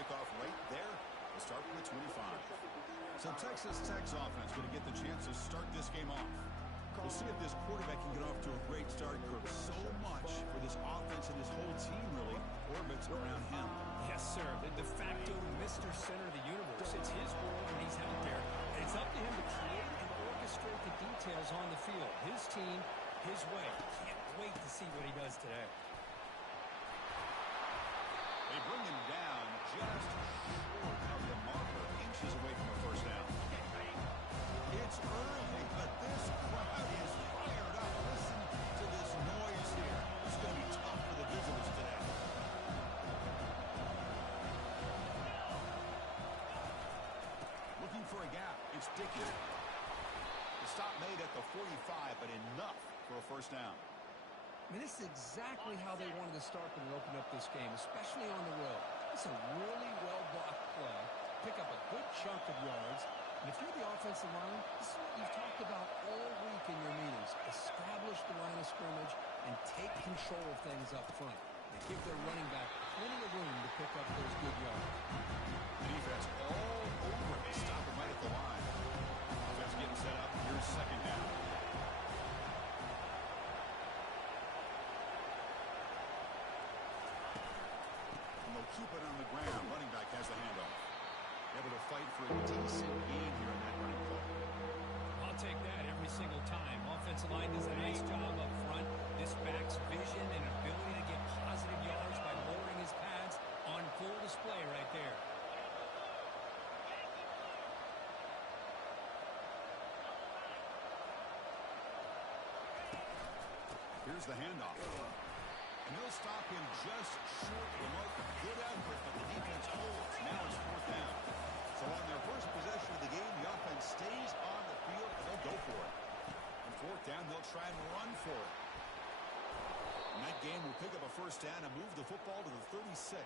kickoff right there. We'll start with 25. So Texas Tech's offense going to get the chance to start this game off. We'll see if this quarterback can get off to a great start. So much for this offense and his whole team really orbits around him. Yes, sir. The de facto Mr. Center of the universe. It's his world when he's out there. And it's up to him to create and orchestrate the details on the field. His team, his way. Can't wait to see what he does today. They bring him down just short of the marker, inches away from a first down. It's early, but this crowd is fired up. Listen to this noise here. It's going to be tough for the visitors today. Looking for a gap. It's Dickey. The stop made at the 45, but enough for a first down. I mean, this is exactly how they wanted to start when they opened up this game, especially on the road. It's a really well-blocked play. Pick up a good chunk of yards. And if you're the offensive line, this is what you've talked about all week in your meetings. Establish the line of scrimmage and take control of things up front. They give their running back plenty of room to pick up those good yards. The defense all over. They stop him right at the line. Offense getting set up. Here's second down. And they'll keep it on the ground. Running back has the handoff. Able to fight for a decent gain here in that running play. I'll take that every single time. Offensive line does a nice job up front. This back's vision and ability to get positive yards by lowering his pads on full display right there. Here's the handoff. And they'll stop him just short of the mark. Good effort, but the defense holds. Now it's fourth down. So on their first possession of the game, the offense stays on the field, and they'll go for it. On fourth down, they'll try and run for it. And that game will pick up a first down and move the football to the 36.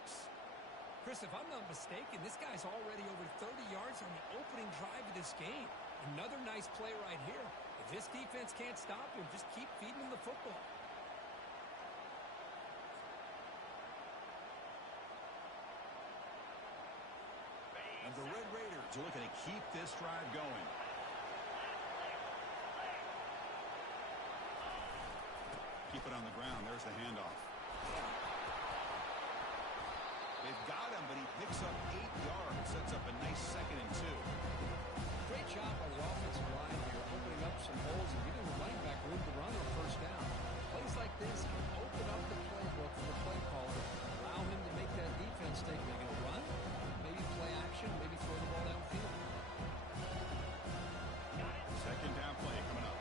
Chris, if I'm not mistaken, this guy's already over 30 yards on the opening drive of this game. Another nice play right here. If this defense can't stop him, just keep feeding him the football. And the Red Raiders are looking to keep this drive going. Keep it on the ground. There's the handoff. They've got him, but he picks up 8 yards. Sets up a nice 2nd and 2. Great job by the offensive line here, opening up some holes and giving the running back room to run on first down. Plays like this can open up the playbook for the play caller, allow him to make that defense take. Maybe a run, maybe play action, maybe throw the ball downfield. Second down play coming up.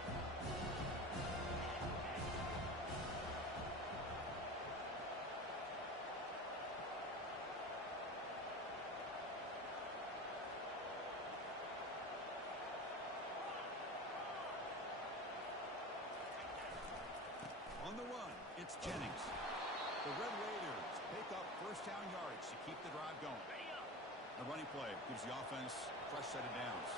On the run, it's Jennings. The Red Raiders pick up first down yards to keep the drive going. A running play gives the offense a fresh set of downs.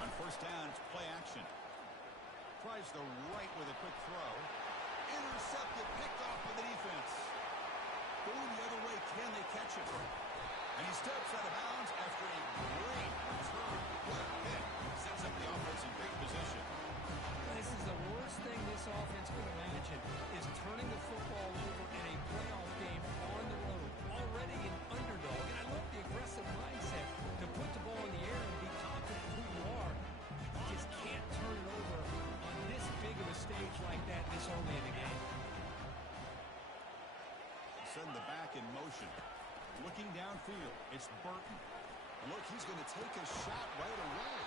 On first down, it's play action. Tries the right with a quick throw. Intercepted, picked off by the defense. Going the other way, can they catch him? And he steps out of bounds after a great return. What a hit. Sets up the offense in great position. This is the worst thing this offense could imagine, is turning the football over in a playoff game on the road. Already an underdog, and I love the aggressive mindset to put the ball in the air and be confident in who you are. You just can't turn it over on this big of a stage like that this early in the game. Send the back in motion. Looking downfield, it's Burton. And look, he's going to take a shot right away.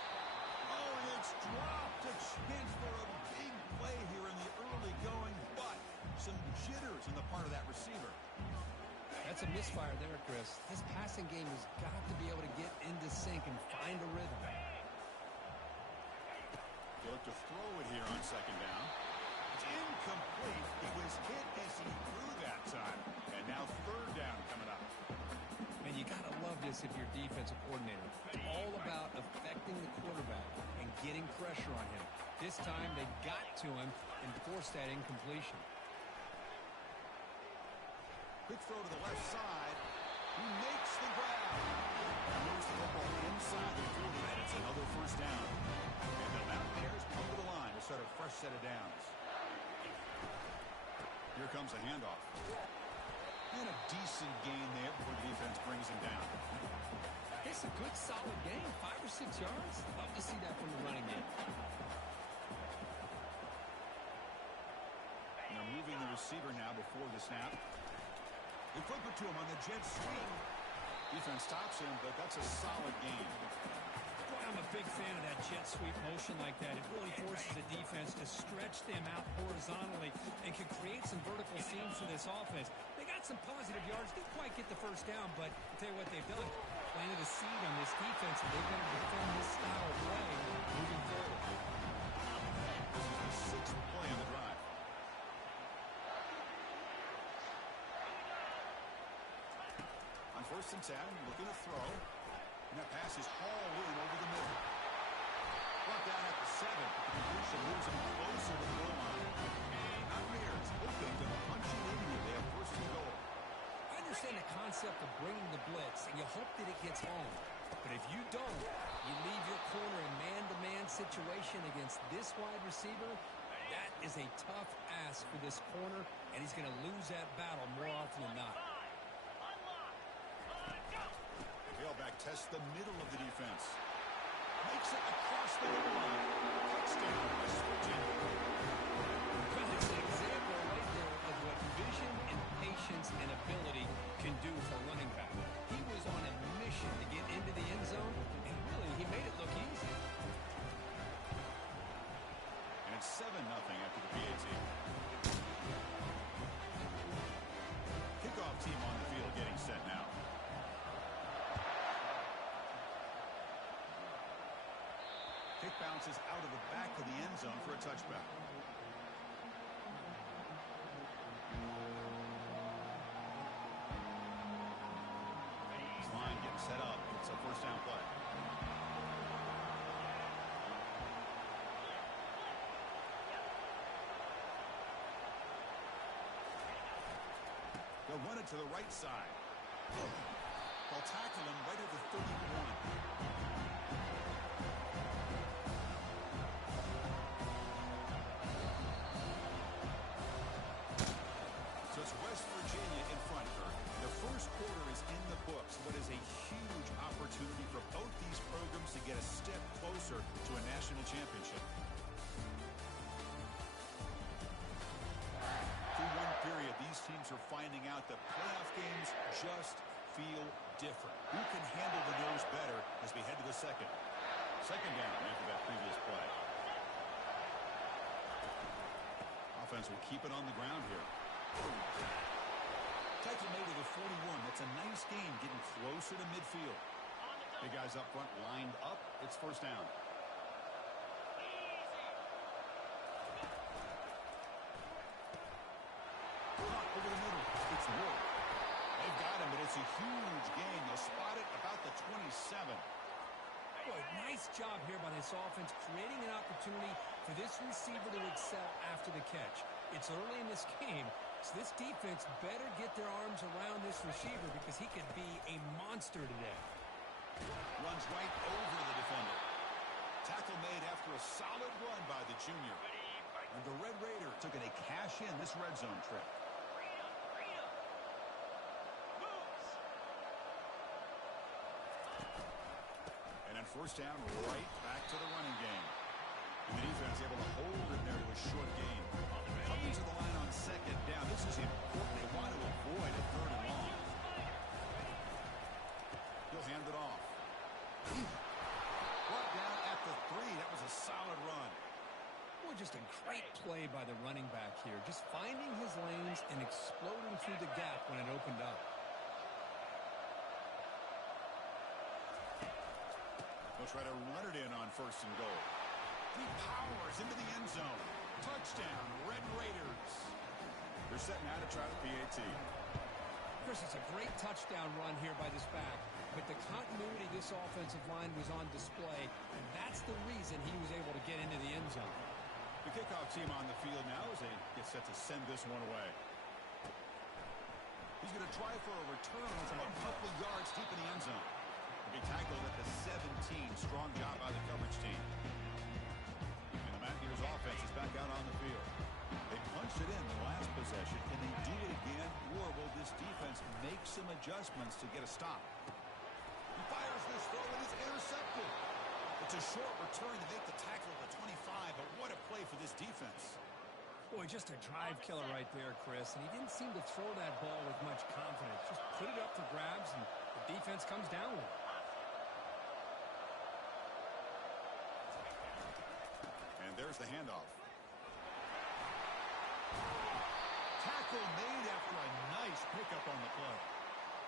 Oh, and it's dropped. A chance for a big play here in the early going, but some jitters on the part of that receiver. That's a misfire there, Chris. This passing game has got to be able to get into sync and find a rhythm. They look to throw it here on second down. It's incomplete. He was hit as he threw that time. And now third down coming up. Man, you got to love this if you're a defensive coordinator. It's all about affecting the quarterback and getting pressure on him. This time they got to him and forced that incompletion. Quick throw to the left side. He makes the grab. And moves the football inside the 40, and it's another first down. And the Mountaineers come to the line to start a fresh set of downs. Here comes a handoff. And a decent gain there before the defense brings him down. It's a good, solid game. 5 or 6 yards. Love to see that from the running game. And they're moving the receiver now before the snap. They flip it to him on the jet sweep. Defense stops him, but that's a solid gain. Boy, I'm a big fan of that jet sweep motion like that. It really forces the defense to stretch them out horizontally and can create some vertical seams for this offense. They got some positive yards. Didn't quite get the first down, but I'll tell you what they've done. Planted a seed on this defense, and they're going to defend this style of play moving forward. This is the 6th play on the drive. On 1st and 10, looking to throw. And that pass is hauled in over the middle. Brought down at the 7. The completion moves him closer to the goal line. Mountaineers hoping to punch it in here. They have 1st and goal. I understand the concept of bringing the blitz, and you hope that it gets home. But if you don't, you leave your corner in man-to-man situation against this wide receiver. That is a tough ask for this corner, and he's going to lose that battle more often than not. Tailback tests the middle of the defense. Makes it across the goal line. Touchdown, West Virginia. Well, that's an example right there of what vision and patience and ability can do for a running back. He was on a mission to get into the end zone, and really, he made it look easy. And it's 7-0 after the PAT. Kickoff team on the field getting set now. Kick bounces out of the back of the end zone for a touchback. Line getting set up. It's a 1st down play. They'll run it to the right side. They'll tackle him right at the 31. So it's West Virginia in front here. The 1st quarter is in the books. What is a huge opportunity for both these programs to get a step closer to a national championship. Through one period, these teams are finding out that playoff games just feel different. Who can handle the nose better as we head to the 2nd? 2nd down after that previous play. Offense will keep it on the ground here. Tackle made to the 41. That's a nice gain, getting closer to midfield. Big guys up front lined up. It's 1st down. Caught over the middle. It's Wood. They've got him, but it's a huge gain. They'll spot it about the 27. Boy, nice job here by this offense, creating an opportunity for this receiver to excel after the catch. It's early in this game, so this defense better get their arms around this receiver because he could be a monster today. Runs right over the defender. Tackle made after a solid run by the junior. And the Red Raider took it a cash in this red zone trip. And on 1st down, right back to the running game. And the defense able to hold him there to a short gain. Coming to the line on 2nd down. This is important. They want to avoid a 3rd and long. He'll hand it off. Brought down at the 3. That was a solid run. Boy, just a great play by the running back here. Just finding his lanes and exploding through the gap when it opened up. They'll try to run it in on 1st and goal. He powers into the end zone. Touchdown, Red Raiders. They're set now to try the PAT. Chris, it's a great touchdown run here by this back, but the continuity of this offensive line was on display, and that's the reason he was able to get into the end zone. The kickoff team on the field now as they get set to send this one away. He's going to try for a return from a couple of yards deep in the end zone. He tackled at the 17. Strong job by the coverage team. And the Mountaineers offense is back out on the field. They punched it in the last possession. Can they do it again, or will this defense make some adjustments to get a stop? He fires this throw and is intercepted. It's a short return to make the tackle at the 25, but what a play for this defense. Boy, just a drive killer right there, Chris. And he didn't seem to throw that ball with much confidence. Just put it up for grabs, and the defense comes down with it. And there's the handoff. Tackle made after a nice pickup on the play.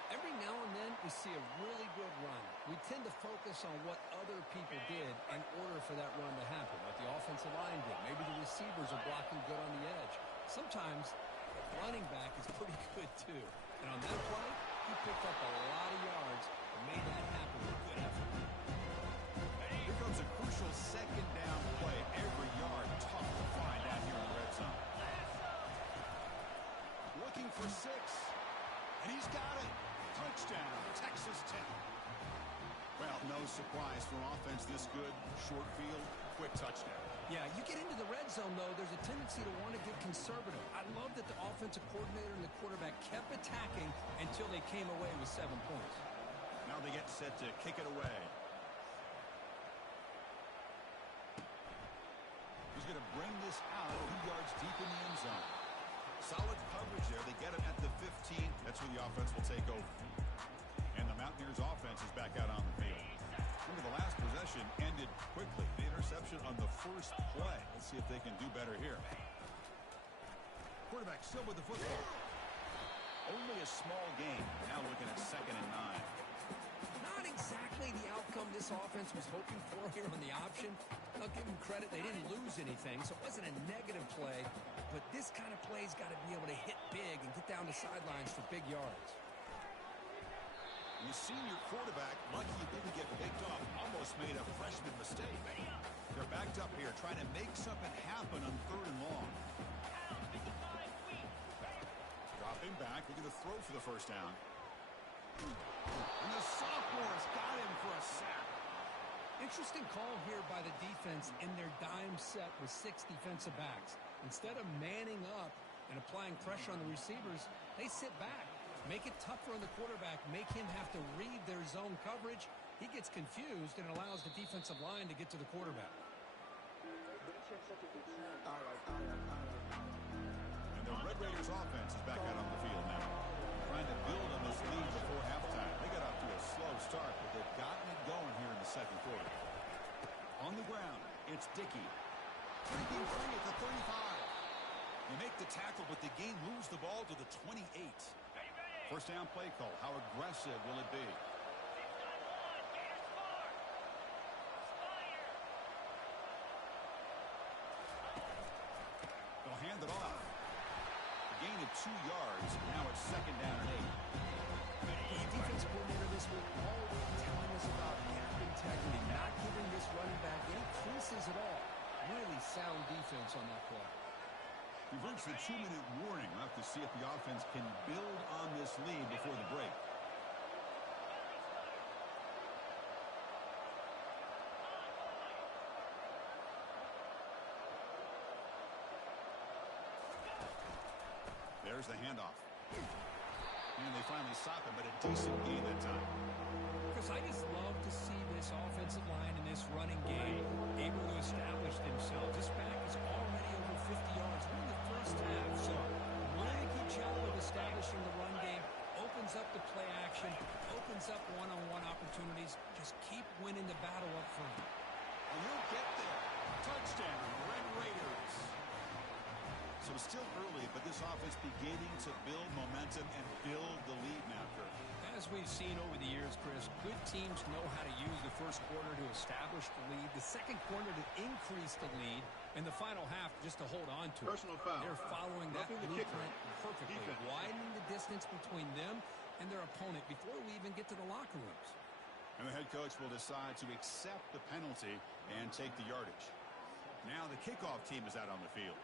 Every now and then, we see a really good run. We tend to focus on what other people did in order for that run to happen, what the offensive line did. Maybe the receivers are blocking good on the edge. Sometimes, the running back is pretty good, too. And on that play, he picked up a lot of yards and made that happen with good effort. Here comes a crucial second down play. Every yard tough to find out here in the red zone. Looking for 6. And he's got it. Touchdown, Texas Tech. Well, no surprise for offense this good. Short field, quick touchdown. Yeah, you get into the red zone, though, there's a tendency to want to get conservative. I love that the offensive coordinator and the quarterback kept attacking until they came away with 7 points. Now they get set to kick it away. He's going to bring this out 2 yards deep in the end zone. Solid coverage there. They get him at the 15. That's where the offense will take over. And the Mountaineers offense is back out on the field. Remember, the last possession ended quickly. The interception on the first play. Let's see if they can do better here. Quarterback still with the football. Only a small game. Now looking at 2nd and 9. Not exactly the outcome this offense was hoping for here on the option. I'll give them credit. They didn't lose anything, so it wasn't a negative play. But this kind of play's got to be able to hit big and get down the sidelines for big yards. The senior quarterback, lucky he didn't get picked off, almost made a freshman mistake. They're backed up here, trying to make something happen on 3rd and long. Dropping back, looking to throw for the first down. And the sophomore's got him for a sack. Interesting call here by the defense in their dime set with 6 defensive backs. Instead of manning up and applying pressure on the receivers, they sit back, make it tougher on the quarterback, make him have to read their zone coverage. He gets confused and allows the defensive line to get to the quarterback. And the Red Raiders offense is back out on the field now. Trying to build on this lead before halftime. They got off to a slow start, but they've gotten it going here in the 2nd quarter. On the ground, it's Dickey. Breaking free at the 35. They make the tackle, but the game moves the ball to the 28. First down play call. How aggressive will it be? They'll hand it off. A gain of 2 yards. Now it's 2nd down and 8. The defense coordinator this week always telling us about gap integrity, not giving this running back any creases at all. Really sound defense on that play. We've reached the 2-minute warning. We'll have to see if the offense can build on this lead before the break. There's the handoff. And they finally stop him, but a decent gain that time. Chris, I just love to see this offensive line in this running game able to establish themselves. This back is already over 50 yards. We're in the first half, so really good job of establishing the run game. Opens up the play action, opens up one-on-one opportunities. Just keep winning the battle up front. And he'll get there. Touchdown, Red Raiders. So it's still early, but this offense beginning to build momentum and build the lead now, Kirk. As we've seen over the years, Chris, good teams know how to use the first quarter to establish the lead, the second quarter to increase the lead, and the final half just to hold on to it. Personal foul. They're following that blueprint perfectly, Defense. widening the distance between them and their opponent before we even get to the locker rooms. And the head coach will decide to accept the penalty and take the yardage. Now the kickoff team is out on the field.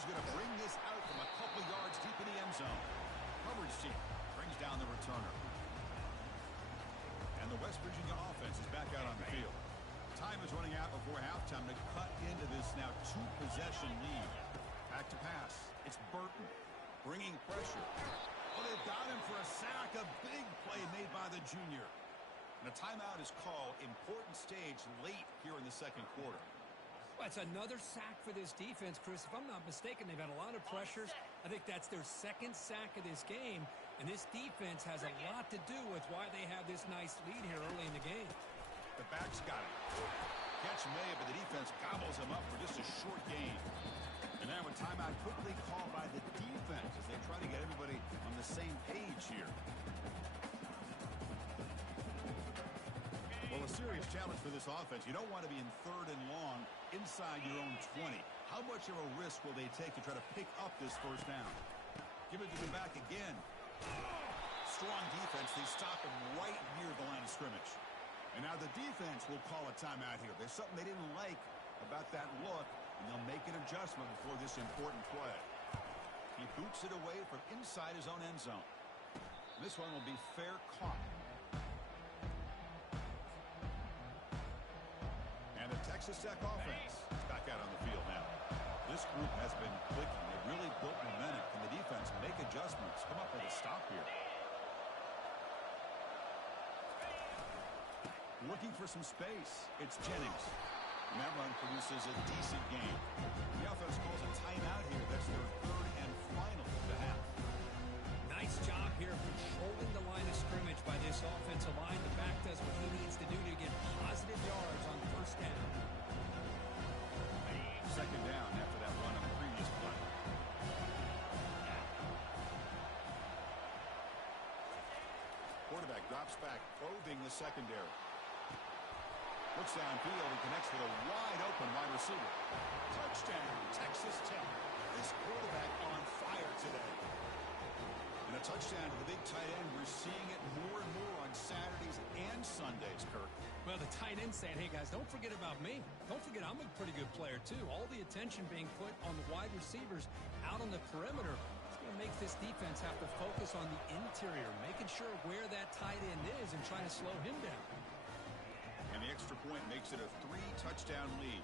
He's going to bring this out from a couple yards deep in the end zone. Coverage team brings down the returner. And the West Virginia offense is back out on the field. Time is running out before halftime to cut into this now two-possession lead. Back to pass. It's Burton bringing pressure. Oh, they've got him for a sack. A big play made by the junior. And a timeout is called. Important stage late here in the second quarter. Well, it's another sack for this defense, Chris. If I'm not mistaken, they've had a lot of pressures. I think that's their second sack of this game. And this defense has a lot to do with why they have this nice lead here early in the game. The back's got it. Catch made, but the defense gobbles him up for just a short gain. And now a timeout quickly called by the defense as they try to get everybody on the same page here. Well, a serious challenge for this offense. You don't want to be in 3rd and long inside your own 20. How much of a risk will they take to try to pick up this first down? Give it to the back again. Strong defense. They stop him right near the line of scrimmage. And now the defense will call a timeout here. There's something they didn't like about that look, and they'll make an adjustment before this important play. He boots it away from inside his own end zone. This one will be fair caught. And the Texas Tech offense is back out on the field now. This group has been clicking. They really built momentum. Can the defense make adjustments? Come up with a stop here. Looking for some space. It's Jennings. And that run produces a decent gain. The offense calls a timeout here. That's their 3rd and final of the half. Nice job here controlling the line of scrimmage by this offensive line. The back does what he needs to do to get positive yards on first down. Second down after that run on the previous play. Quarterback drops back, probing the secondary. Looks downfield and connects with a wide-open wide receiver. Touchdown, Texas Tech. This quarterback on fire today. And a touchdown to the big tight end. We're seeing it more and more on Saturdays and Sundays, Kirk. Well, the tight end saying, hey, guys, don't forget about me. Don't forget I'm a pretty good player, too. All the attention being put on the wide receivers out on the perimeter. It's going to make this defense have to focus on the interior, making sure where that tight end is and trying to slow him down. And the extra point makes it a 3-touchdown lead.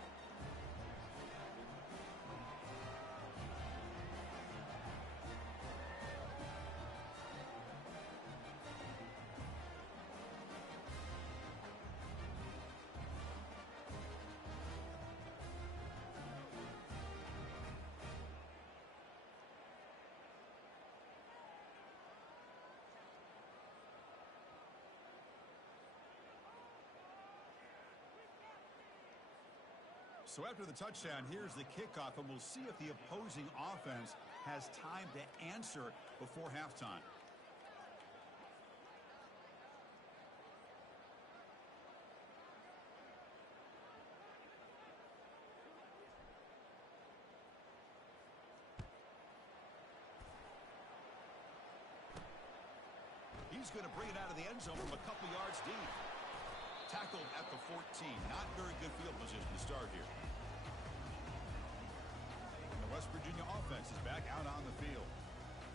So after the touchdown, here's the kickoff, and we'll see if the opposing offense has time to answer before halftime. He's going to bring it out of the end zone from a couple yards deep. Tackled at the 14. Not very good field position to start here. And the West Virginia offense is back out on the field.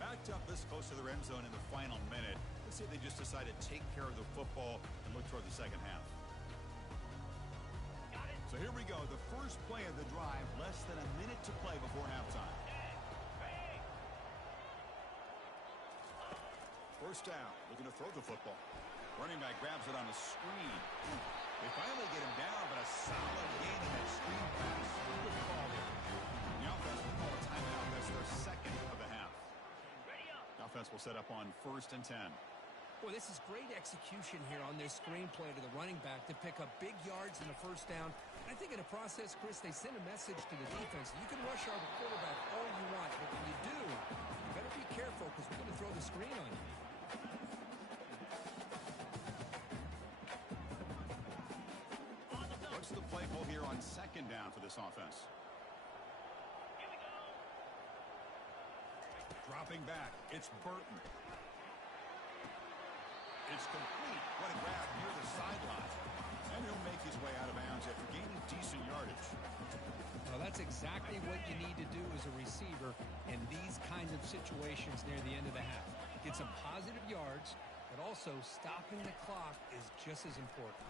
Backed up this close to their end zone in the final minute. Let's see if they just decide to take care of the football and look toward the second half. So here we go. The first play of the drive. Less than a minute to play before halftime. First down. Looking to throw the football. Running back grabs it on a screen. They finally get him down, but a solid gain in that screen pass. Good call there. The offense will call a timeout. That's their second of the half. The offense will set up on 1st and 10. Boy, this is great execution here on this screen play to the running back to pick up big yards in the first down. I think in the process, Chris, they send a message to the defense. You can rush our quarterback all you want, but when you do, you better be careful because we're going to throw the screen on you. What's the play call here on second down for this offense? Dropping back, it's Burton. It's complete. What a grab near the sideline. And he'll make his way out of bounds after gaining decent yardage. Well, that That's exactly what you need to do as a receiver in these kinds of situations near the end of the half. Get some positive yards, but also stopping the clock is just as important.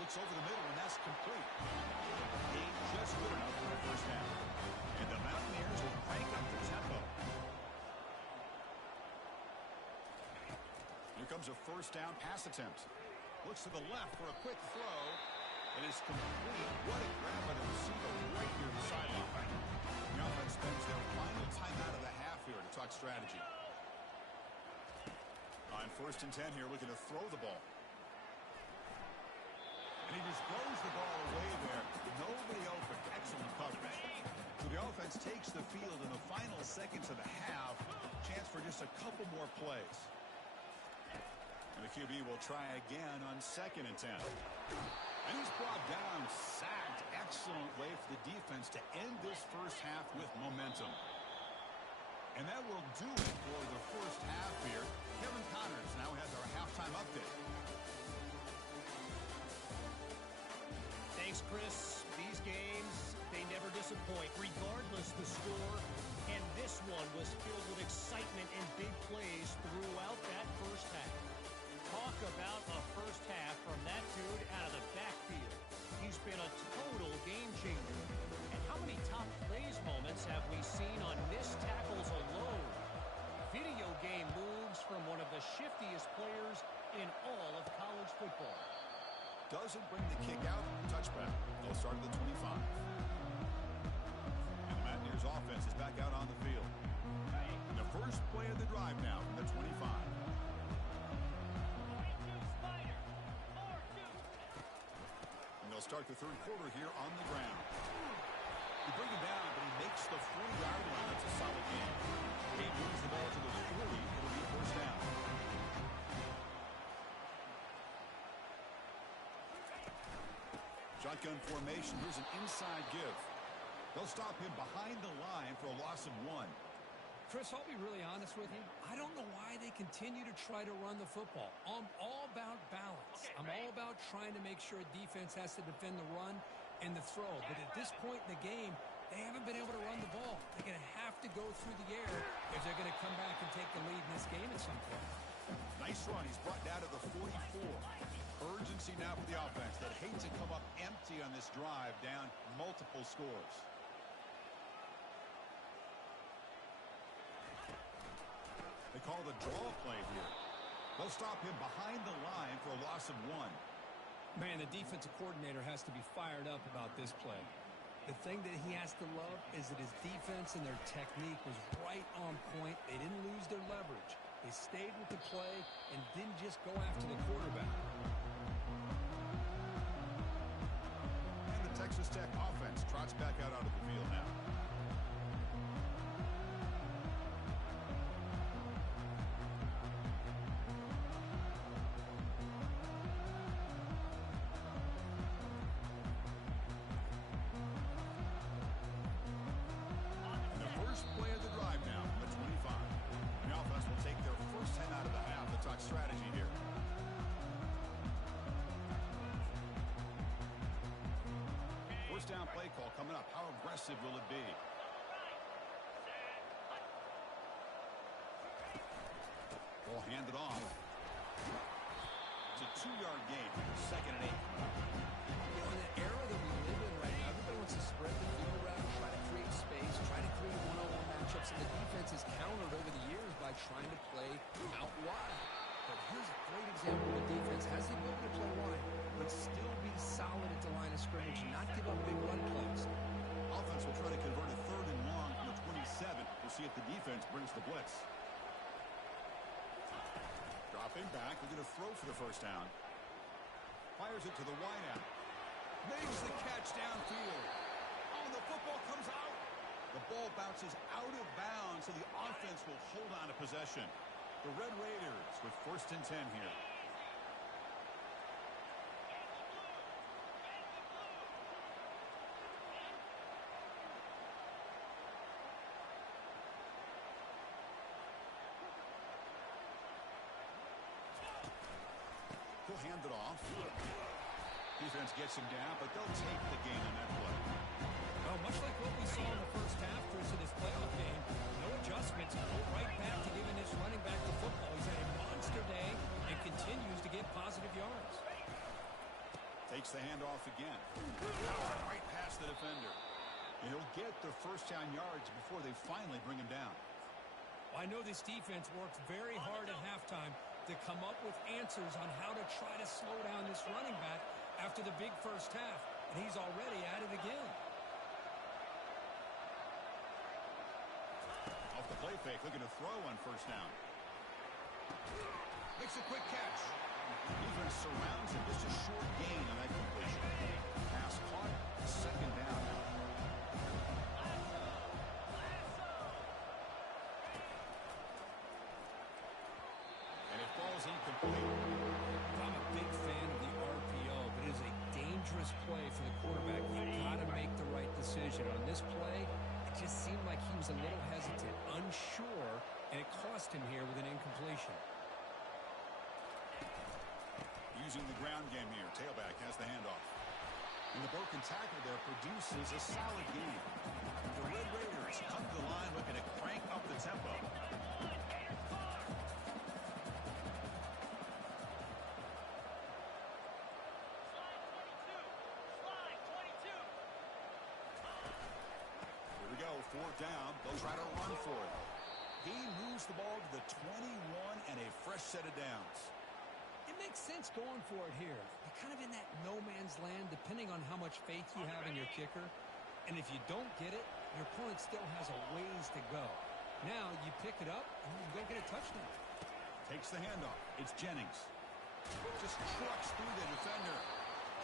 Looks over the middle, and that's complete. Game just good enough for a first down. And the Mountaineers will crank up the tempo. Here comes a first down pass attempt. Looks to the left for a quick throw. And it's complete. What a grab by the receiver right near the sideline. The offense spends their final time out of the half here to talk strategy. On 1st and 10 here, looking to throw the ball. And he just throws the ball away there. Nobody open. Excellent coverage. So the offense takes the field in the final seconds of the half. Chance for just a couple more plays. And the QB will try again on 2nd and 10. And he's brought down, sacked. Excellent way for the defense to end this first half with momentum. And that will do it for the first half here. Kevin Connors now has our halftime update. Thanks, Chris. These games, they never disappoint, regardless the score. And this one was filled with excitement and big plays throughout that first half. Talk about a first half from that dude out of the backfield. He's been a total game changer. And how many top plays moments have we seen on missed tackles alone? Video game moves from one of the shiftiest players in all of college football. Doesn't bring the kick out. Touchback. They'll start at the 25. And the Mountaineers offense is back out on the field. And the first play of the drive now from the 25. Start the third quarter here on the ground. You bring him down, but he makes the 4-yard line. That's a solid game. He moves the ball to the 40. It'll be first down. Shotgun formation. Here's an inside give. They'll stop him behind the line for a loss of 1. Chris, I'll be really honest with you. I don't know why they continue to try to run the football. I'm all about balance. I'm all about trying to make sure defense has to defend the run and the throw. But at this point in the game, they haven't been able to run the ball. They're going to have to go through the air if they're going to come back and take the lead in this game at some point. Nice run. He's brought down to the 44. Urgency now for the offense that hate to come up empty on this drive, down multiple scores. They call the draw play here. They'll stop him behind the line for a loss of 1. Man, the defensive coordinator has to be fired up about this play. The thing that he has to love is that his defense and their technique was right on point. They didn't lose their leverage. They stayed with the play and didn't just go after the quarterback. And the Texas Tech offense trots back out onto the field now. Down play call coming up. How aggressive will it be? Ball handed off. It's a 2-yard gain. 2nd and 8. You know, in the era that we live in right now, everybody wants to spread the field around, try to create space, try to create one-on-one matchups, and the defense has countered over the years by trying to play out wide. But here's a great example of a defense has the ability to play wide, but still be solid at the line of scrimmage, not give up big run plays. Offense will try to convert a 3rd and long from the 27. We'll see if the defense brings the blitz. Dropping back, we're going to throw for the first down. Fires it to the wideout. Makes the catch downfield. Oh, the football comes out. The ball bounces out of bounds, so the offense will hold on to possession. The Red Raiders with 1st and 10 here. He'll hand it off. Defense gets him down, but they'll take the gain on that play. much like what we saw in the first half, Chris, of this playoff game, no adjustments, right back to giving this running back the football. He's had a monster day and continues to get positive yards. Takes the handoff again. Right past the defender. And he'll get the first down yards before they finally bring him down. Well, I know this defense worked very hard at halftime to come up with answers on how to try to slow down this running back after the big first half. And he's already at it again. Off the play fake, looking to throw on first down. Makes a quick catch. Defense surrounds him. Just a short gain on that completion. Pass caught. Second down. And it falls incomplete. I'm a big fan of the RPO, but it is a dangerous play for the quarterback. You've got to make the right decision. On this play, it just seemed like he was a little hesitant, unsure, and it cost him here with an incompletion. Using the ground game here. Tailback has the handoff. And the broken tackle there produces a solid gain. The Red Raiders come to the line looking to crank up the tempo. Here we go. Fourth down. They'll try to run for it. He moves the ball to the 21 and a fresh set of downs. It makes sense going for it here. You're kind of in that no man's land depending on how much faith you have in your kicker. And if you don't get it, your opponent still has a ways to go. Now you pick it up and you go get a touchdown. Takes the handoff. It's Jennings. Just trucks through the defender.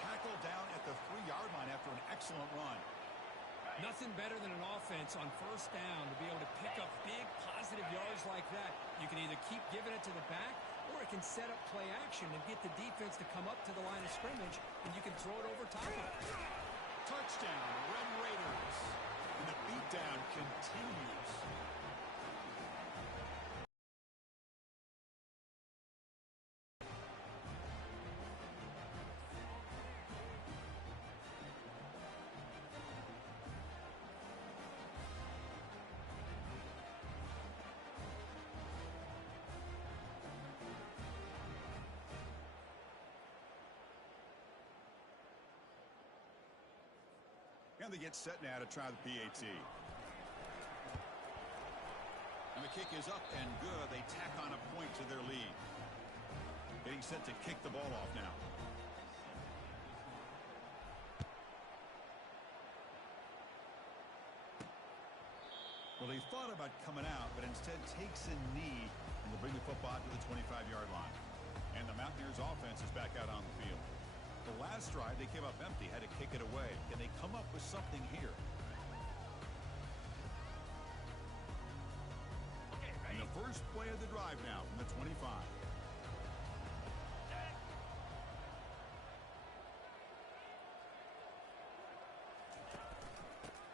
Tackled down at the 3-yard line after an excellent run. Nothing better than an offense on first down to be able to pick up big positive yards like that. You can either keep giving it to the back, or it can set up play action and get the defense to come up to the line of scrimmage, and you can throw it over top of it. Touchdown, Red Raiders. And the beatdown continues. And they get set now to try the PAT. And the kick is up and good. They tack on a point to their lead. Getting set to kick the ball off now. Well, he thought about coming out, but instead takes a knee and will bring the football to the 25-yard line. And the Mountaineers offense is back out on the field. The last drive, they came up empty, had to kick it away. Can they come up with something here? And the first play of the drive now from the 25.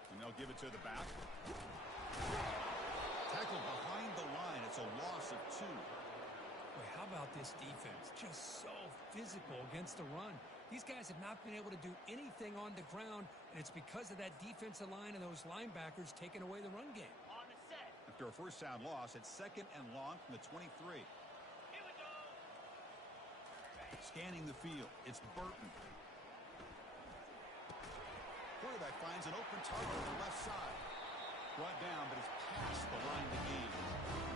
And they'll give it to the back. Tackle behind the line. It's a loss of 2. Boy, how about this defense? Just so physical against the run. These guys have not been able to do anything on the ground, and it's because of that defensive line and those linebackers taking away the run game. On the set. After a first down loss, it's 2nd and long from the 23. Here we go. Scanning the field, it's Burton. Quarterback finds an open target on the left side. Brought down, but it's past the line to gain.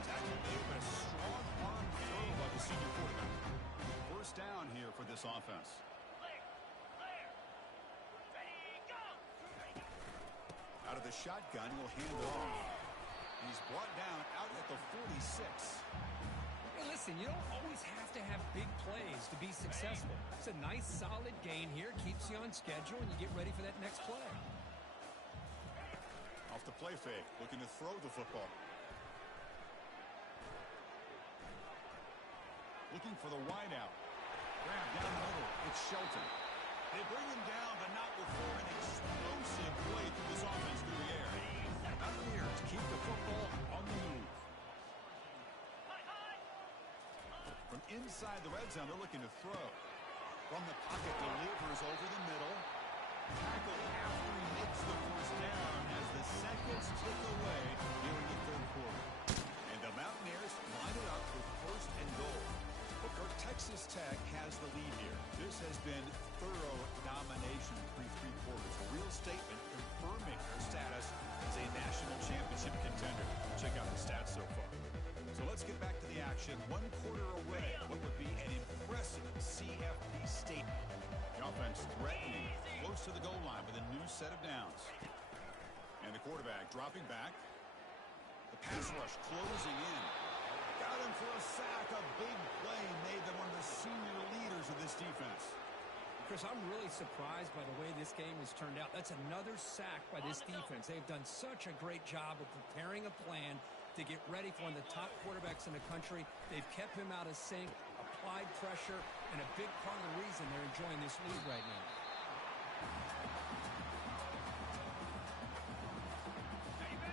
Tackle made, but a strong arm throw by the senior quarterback. First down here for this offense. Out of the shotgun, he'll hand it off. He's brought down out at the 46. Hey, listen, you don't always have to have big plays to be successful. It's a nice, solid gain here. Keeps you on schedule, and you get ready for that next play. Off the play fake, looking to throw the football. Looking for the wideout. Grab down the middle. It's Shelton. They bring him down, but not before an explosive play through this offense through the air. Mountaineers keep the football on the move. From inside the red zone, they're looking to throw. From the pocket, delivers over the middle. Tackle after he makes the first down as the seconds tick away here in the third quarter. And the Mountaineers line it up with first and goal. Well, Texas Tech has the lead here. This has been thorough domination through three quarters. A real statement confirming their status as a national championship contender. Check out the stats so far. So let's get back to the action. 1 quarter away. What would be an impressive CFP statement. The offense threatening close to the goal line with a new set of downs. And the quarterback dropping back. The pass rush closing in. Got him for a sack. A big play made them one of the senior leaders of this defense. Chris, I'm really surprised by the way this game has turned out. That's another sack by this defense. They've done such a great job of preparing a plan to get ready for one of the top quarterbacks in the country. They've kept him out of sync, applied pressure, and a big part of the reason they're enjoying this lead right now.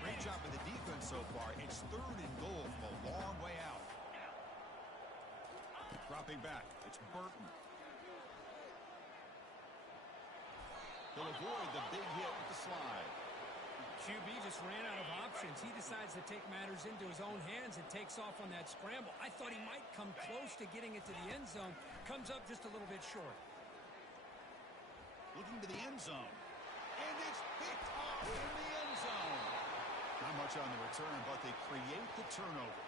Great job by the defense so far. It's 3rd and goal from a long way out. Dropping back. It's Burton. He'll avoid the big hit with the slide. QB just ran out of options. He decides to take matters into his own hands and takes off on that scramble. I thought he might come close to getting it to the end zone. Comes up just a little bit short. Looking to the end zone. And it's picked off in the end zone. Not much on the return, but they create the turnover.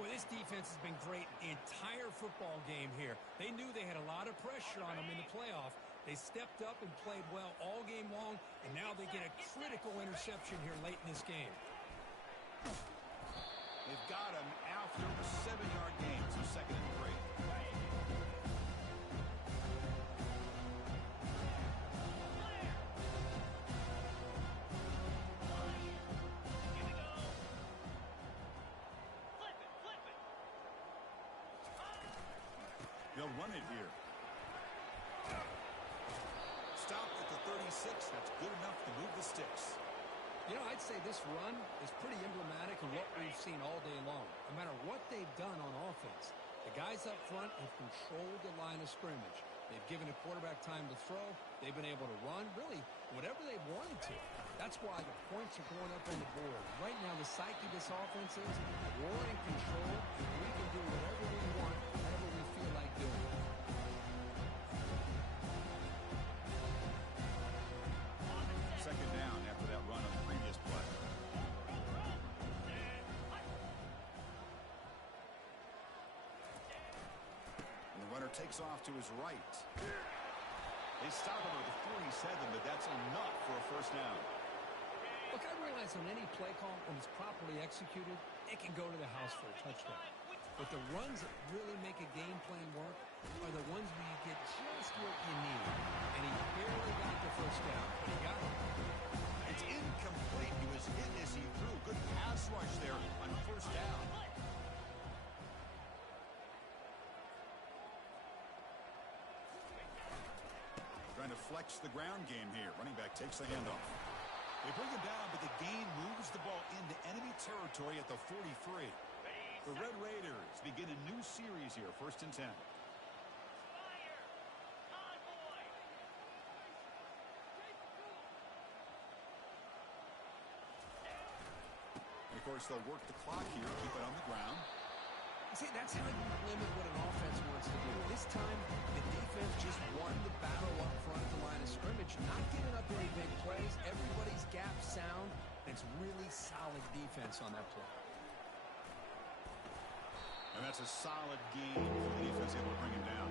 Boy, this defense has been great the entire football game here. They knew they had a lot of pressure on them in the playoff. They stepped up and played well all game long, and now they get a critical interception here late in this game. They've got him after a 7-yard gain, so 2nd and 3. They'll run it here. Stop at the 36. That's good enough to move the sticks. You know, I'd say this run is pretty emblematic of what we've seen all day long. No matter what they've done on offense, the guys up front have controlled the line of scrimmage. They've given the quarterback time to throw. They've been able to run, really, whatever they've wanted to. That's why the points are going up on the board. Right now, the psyche of this offense is we're in control, and we can do whatever we want, whatever we feel like doing. Second down after that run on the previous play. And the runner takes off to his right. They stop him at the 47, but that's enough for a first down. Look, I realize on any play call, when it's properly executed, it can go to the house for a touchdown. But the runs that really make a game plan work are the ones where you get just what you need. And he barely got the first down, but he got it. It's incomplete. He was hit as he threw. Good pass rush there on first down. Trying to flex the ground game here. Running back takes the handoff. They bring him down, but the gain moves the ball into enemy territory at the 43. The Red Raiders begin a new series here, 1st and 10. And of course, they'll work the clock here, keep it on the ground. See, that's how you limit what an offense wants to do. This time, the defense just won the battle up front at the line of scrimmage, not giving up any big plays. Everybody's gap sound. It's really solid defense on that play. And that's a solid game for the defense able to bring him down.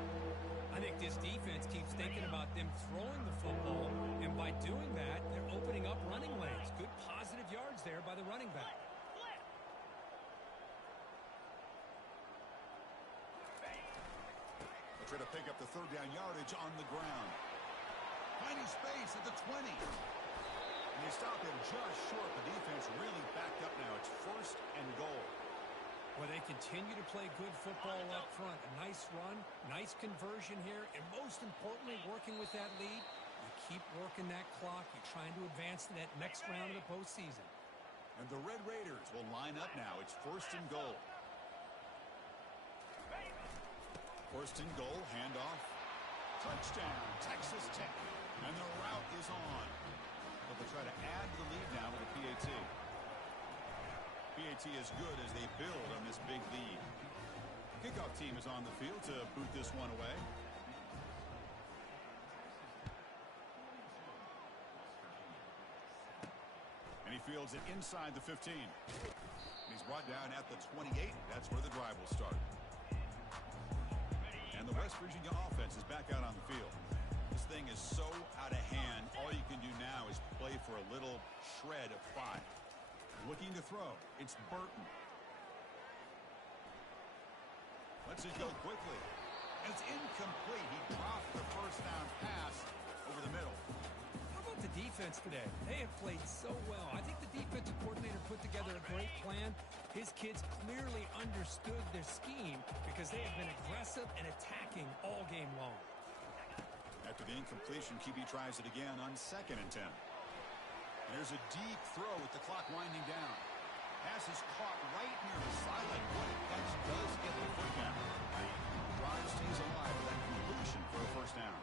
I think this defense keeps thinking about them throwing the football, and by doing that, they're opening up running lanes. Good positive yards there by the running back. They'll try to pick up the 3rd down yardage on the ground. Finding space at the 20. And they stop him just short. The defense really backed up now. It's 1st and goal. Well, they continue to play good football up front. A nice run, nice conversion here, and most importantly, working with that lead, you keep working that clock. You're trying to advance to that next round of the postseason. And the Red Raiders will line up now. It's 1st and goal. 1st and goal, handoff. Touchdown, Texas Tech. And the route is on. But they'll try to add to the lead now with a PAT. PAT is good as they build on this big lead. Kickoff team is on the field to boot this one away. And he fields it inside the 15. And he's brought down at the 28. That's where the drive will start. And the West Virginia offense is back out on the field. This thing is so out of hand. All you can do now is play for a little shred of five. Looking to throw. It's Burton. Lets it go quickly. And it's incomplete. He dropped the first down pass over the middle. How about the defense today? They have played so well. I think the defensive coordinator put together a great plan. His kids clearly understood their scheme because they have been aggressive and attacking all game long. After the incompletion, QB tries it again on 2nd and 10. And there's a deep throw with the clock winding down. Pass is caught right near the sideline. What a catch does get the foot down. Drive stays alive with that completion for a first down.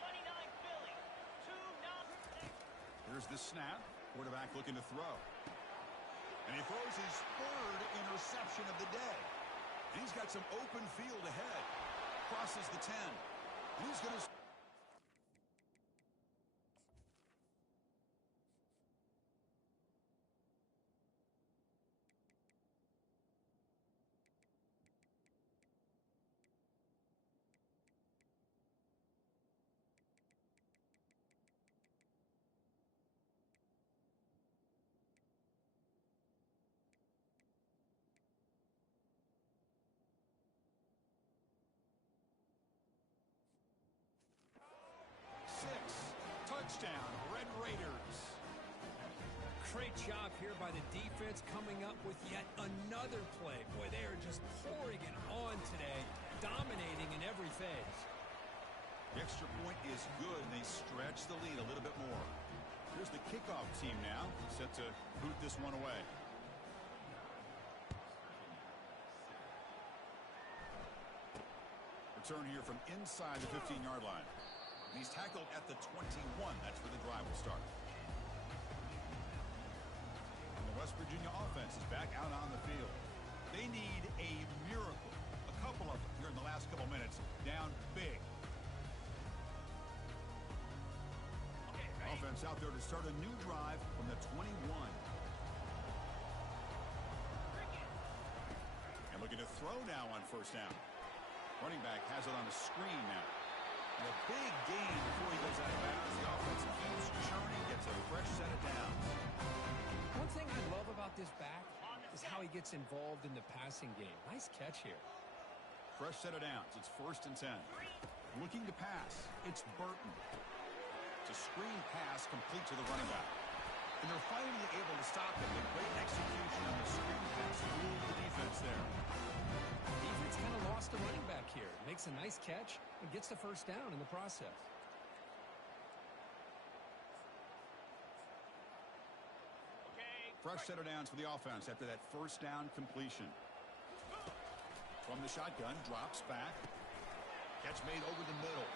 29 Philly. 2-0. Here's the snap. Quarterback looking to throw. And he throws his 3rd interception of the day. And he's got some open field ahead. Crosses the 10. And he's going to... Touchdown, Red Raiders. Great job here by the defense coming up with yet another play. Boy, they are just pouring it on today, dominating in every phase. The extra point is good, and they stretch the lead a little bit more. Here's the kickoff team now, set to boot this one away. Return here from inside the 15-yard line. And he's tackled at the 21. That's where the drive will start. And the West Virginia offense is back out on the field. They need a miracle. A couple of them here in the last couple minutes. Down big. Offense out there to start a new drive from the 21. And looking to throw now on first down. Running back has it on a screen now. And a big gain before he goes out of bounds. The offense keeps churning, gets a fresh set of downs. One thing I love about this back is how he gets involved in the passing game. Nice catch here. Fresh set of downs. It's 1st and 10. Looking to pass. It's Burton. It's a screen pass complete to the running back. And they're finally able to stop him. A great execution on the screen pass. Ruled the defense there. Defense kind of lost the running back here. Makes a nice catch and gets the first down in the process. Fresh set of downs for the offense after that first down completion. From the shotgun, drops back. Catch made over the middle.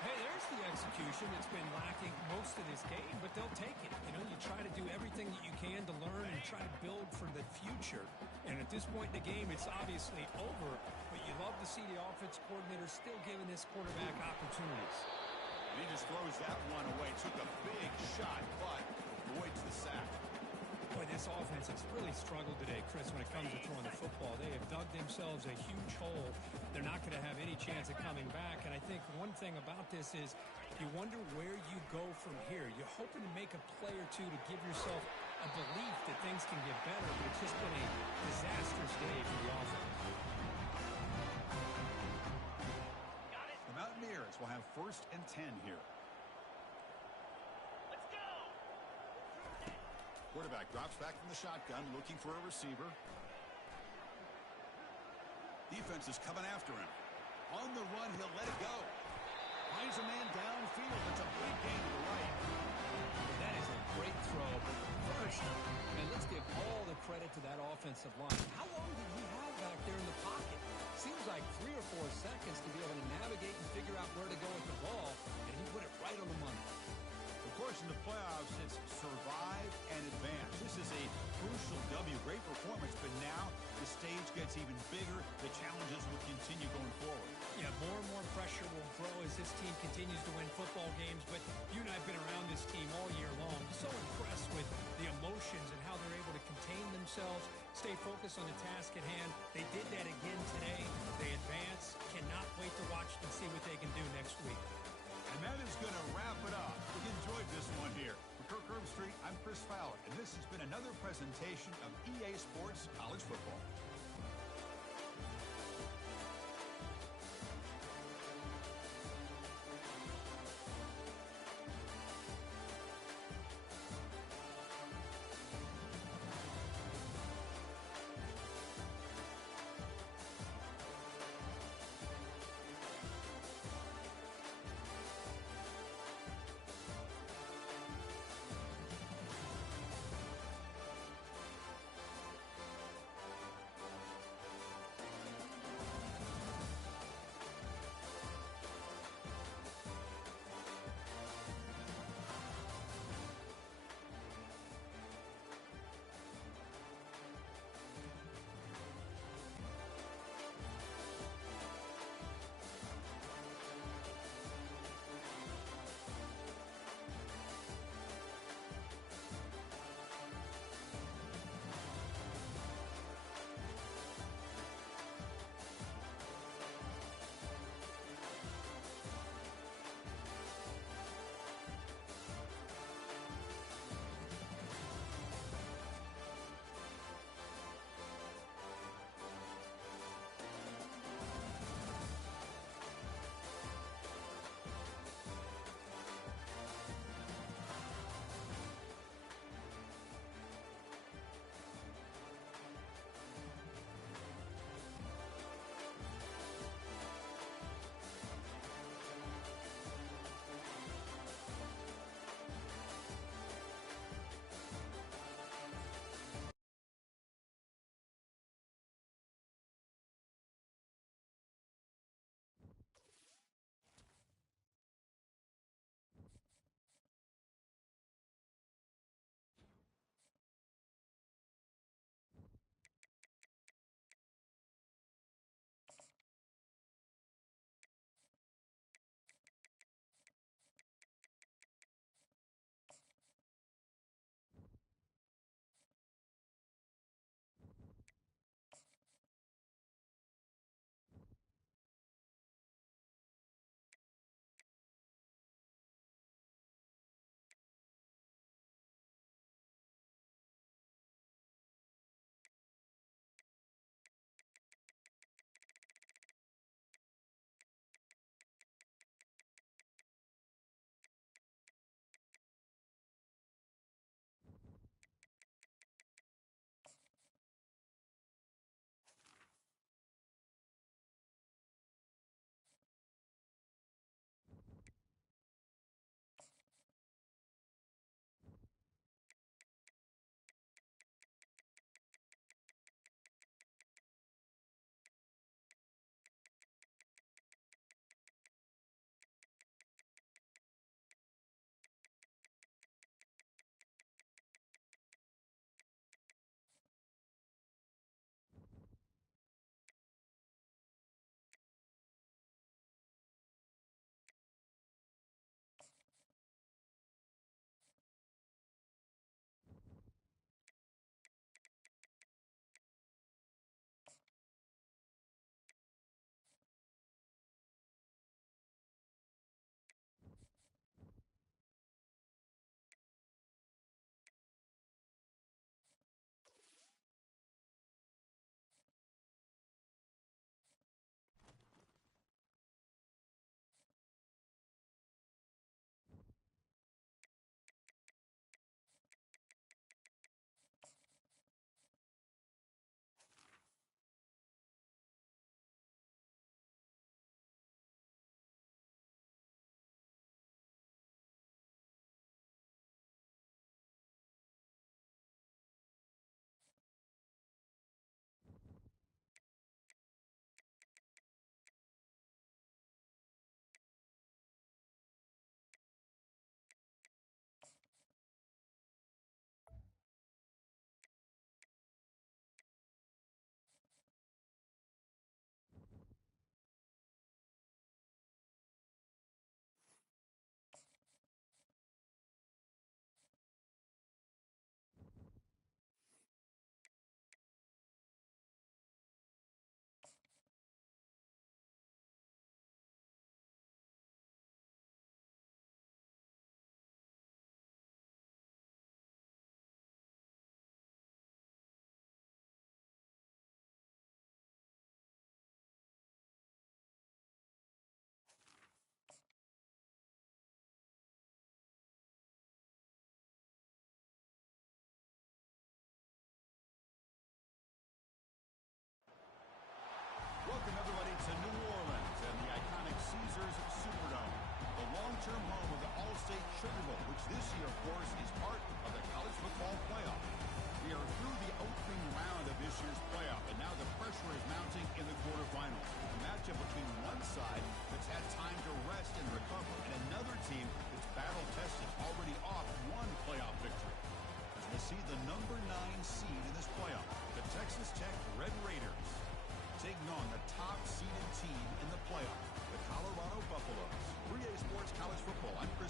Hey, there's the execution that's been lacking most of this game, but they'll take it. You know, you try to do everything that you can to learn and try to build for the future. And at this point in the game, it's obviously over, but you love to see the offense coordinator still giving this quarterback opportunities. And he just throws that one away. Took a big shot, but avoids the sack. Boy, this offense has really struggled today, Chris, when it comes to throwing the football. They have dug themselves a huge hole. They're not going to have any chance of coming back. And I think one thing about this is you wonder where you go from here. You're hoping to make a play or two to give yourself a belief that things can get better, but it's just been a disastrous day for the offense. The Mountaineers will have 1st and 10 here. Quarterback drops back from the shotgun, looking for a receiver. Defense is coming after him. On the run, he'll let it go. Finds a man downfield. It's a big gain to the right. That is a great throw. But first, man, let's give all the credit to that offensive line. How long did he have back there in the pocket? Seems like 3 or 4 seconds to be able to navigate and figure out where to go with the ball. And he put crucial W. Great performance, but now the stage gets even bigger. The challenges will continue going forward. Yeah, more and more pressure will grow as this team continues to win football games, but you and I have been around this team all year long. So impressed with the emotions and how they're able to contain themselves, stay focused on the task at hand. They did that again today. They advance. Cannot wait to watch and see what they can do next week. And that is going to wrap it up. We enjoyed this one here. For Kirk Herbstreit, I'm Chris Fowler, and this has been another presentation of EA Sports College Football.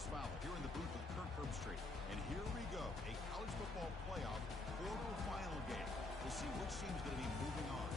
Chris Fowler here in the booth with Kirk Herbstreit. And here we go, a college football playoff quarterfinal game. We'll see which team's going to be moving on.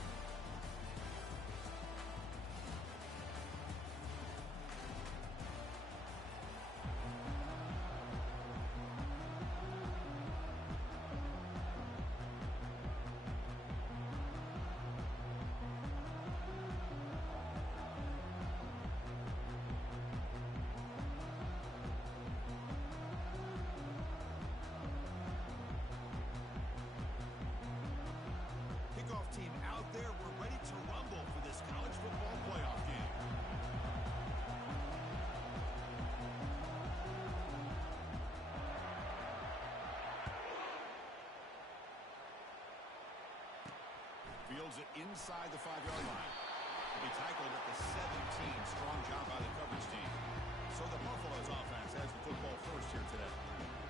Team out there, we're ready to rumble for this college football playoff game. Fields it inside the 5-yard line. He'll be tackled at the 17. Strong job by the coverage team. So the Buffalo's offense has the football first here today.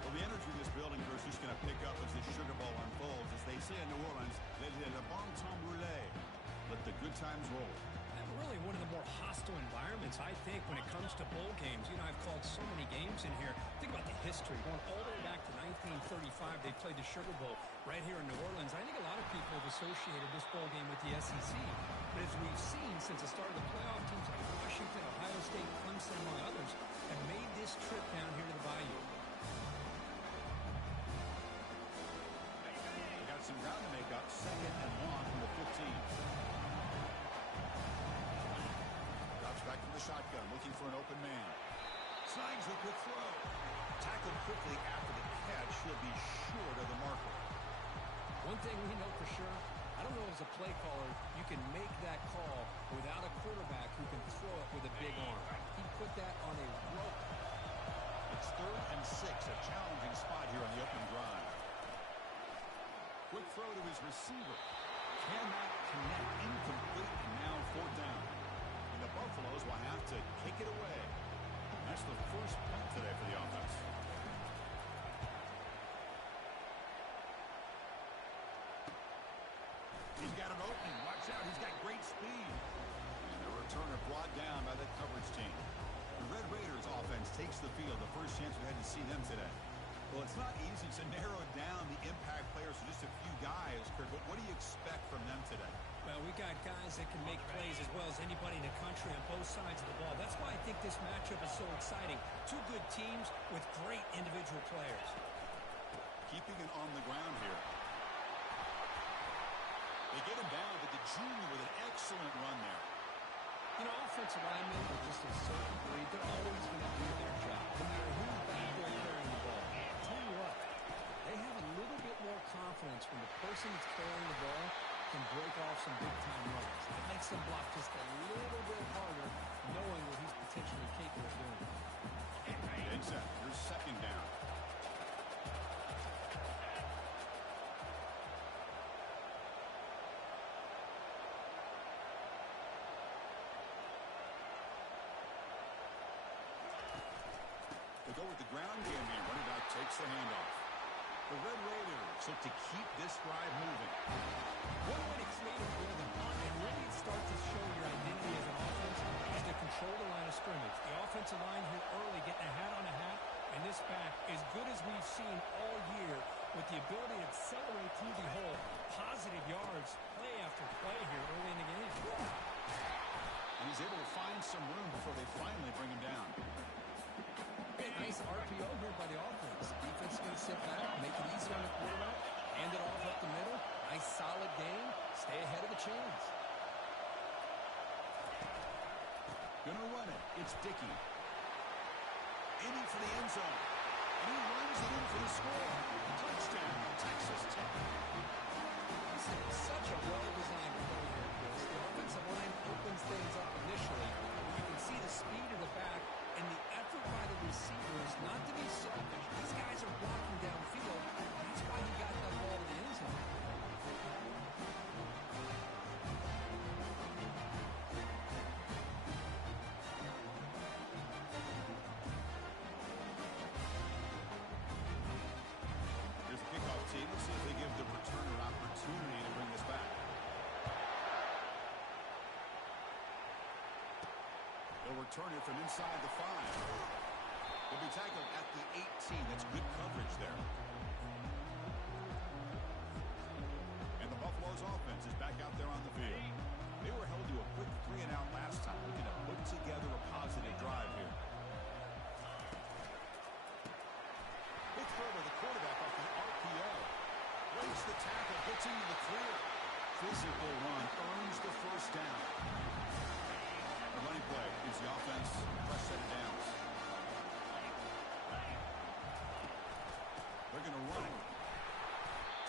Well, the energy of this building, Bruce, is going to pick up as the Sugar Bowl unfolds. As they say in New Orleans, let the bon temps rouler. Let the good times roll. And really one of the more hostile environments, I think, when it comes to bowl games. You know, I've called so many games in here. Think about the history. Going all the way back to 1935, they played the Sugar Bowl right here in New Orleans. I think a lot of people have associated this bowl game with the SEC. But as we've seen since the start of the playoff, teams like Washington, Ohio State, Clemson, among others, have made this trip down here to the Bayou. Some ground to make up. 2nd and 1 from the 15. Drops back from the shotgun, looking for an open man. Slides a quick throw. Tackled quickly after the catch. He'll be short of the marker. One thing we know for sure, I don't know as a play caller, you can make that call without a quarterback who can throw it with a big arm. He put that on a rope. It's 3rd and 6, a challenging spot here on the opening drive. Quick throw to his receiver. Cannot connect. Incomplete, and now 4th down. And the Buffaloes will have to kick it away. That's the first punt today for the offense. He's got an opening. Watch out. He's got great speed. And the returner brought down by the coverage team. The Red Raiders offense takes the field. The first chance we had to see them today. Well, it's not easy to narrow down the impact players to just a few guys, Kirk, but what do you expect from them today? Well, we got guys that can make plays as well as anybody in the country on both sides of the ball. That's why I think this matchup is so exciting. Two good teams with great individual players. Keeping it on the ground here. They get him down, but the junior with an excellent run there. You know, offensive linemen are just a certain breed. They're always going to do their job, no matter who's back there carrying the ball. I'll tell you what, they have a little bit more confidence when the person that's carrying the ball can break off some big-time runs. It makes them block just a little bit harder, knowing what he's potentially capable of doing. Exactly. Here's 2nd down. They go with the ground game here. Running back takes the handoff. The Red Raiders look to keep this drive moving. One way to create a rhythm and really start to show your identity as an offense is to control the line of scrimmage. The offensive line here early getting a hat on a hat, and this back, as good as we've seen all year, with the ability to accelerate through the hole, positive yards, play after play here early in the game. And he's able to find some room before they finally bring him down. Nice RPO here by the offense. Defense is going to sit back, make it easy on the quarterback, hand it off up the middle. Nice solid game. Stay ahead of the chains. Gonna run it. It's Dickey. Aiming for the end zone. And he runs it in for the score. Touchdown, Texas Tech. This is such a well-designed play here, Chris. The offensive line opens things up initially. You can see the speed of the back and the effort by the receivers not to be selfish. These guys are blocking downfield. That's why he got that ball to the end zone. Here's the kickoff team. Let's see if they give the returner an opportunity to bring this back. They'll return it from inside the 5. He'll be tackled at the 18. That's good coverage there. And the Buffalo's offense is back out there on the field. They were held to a quick 3-and-out last time, looking to put together a positive drive here. Big throw by the quarterback off the RPO. Breaks the tackle, gets into the clear. Physical run, earns the first down. The running play is the offense, fresh set of downs. They're going to run it.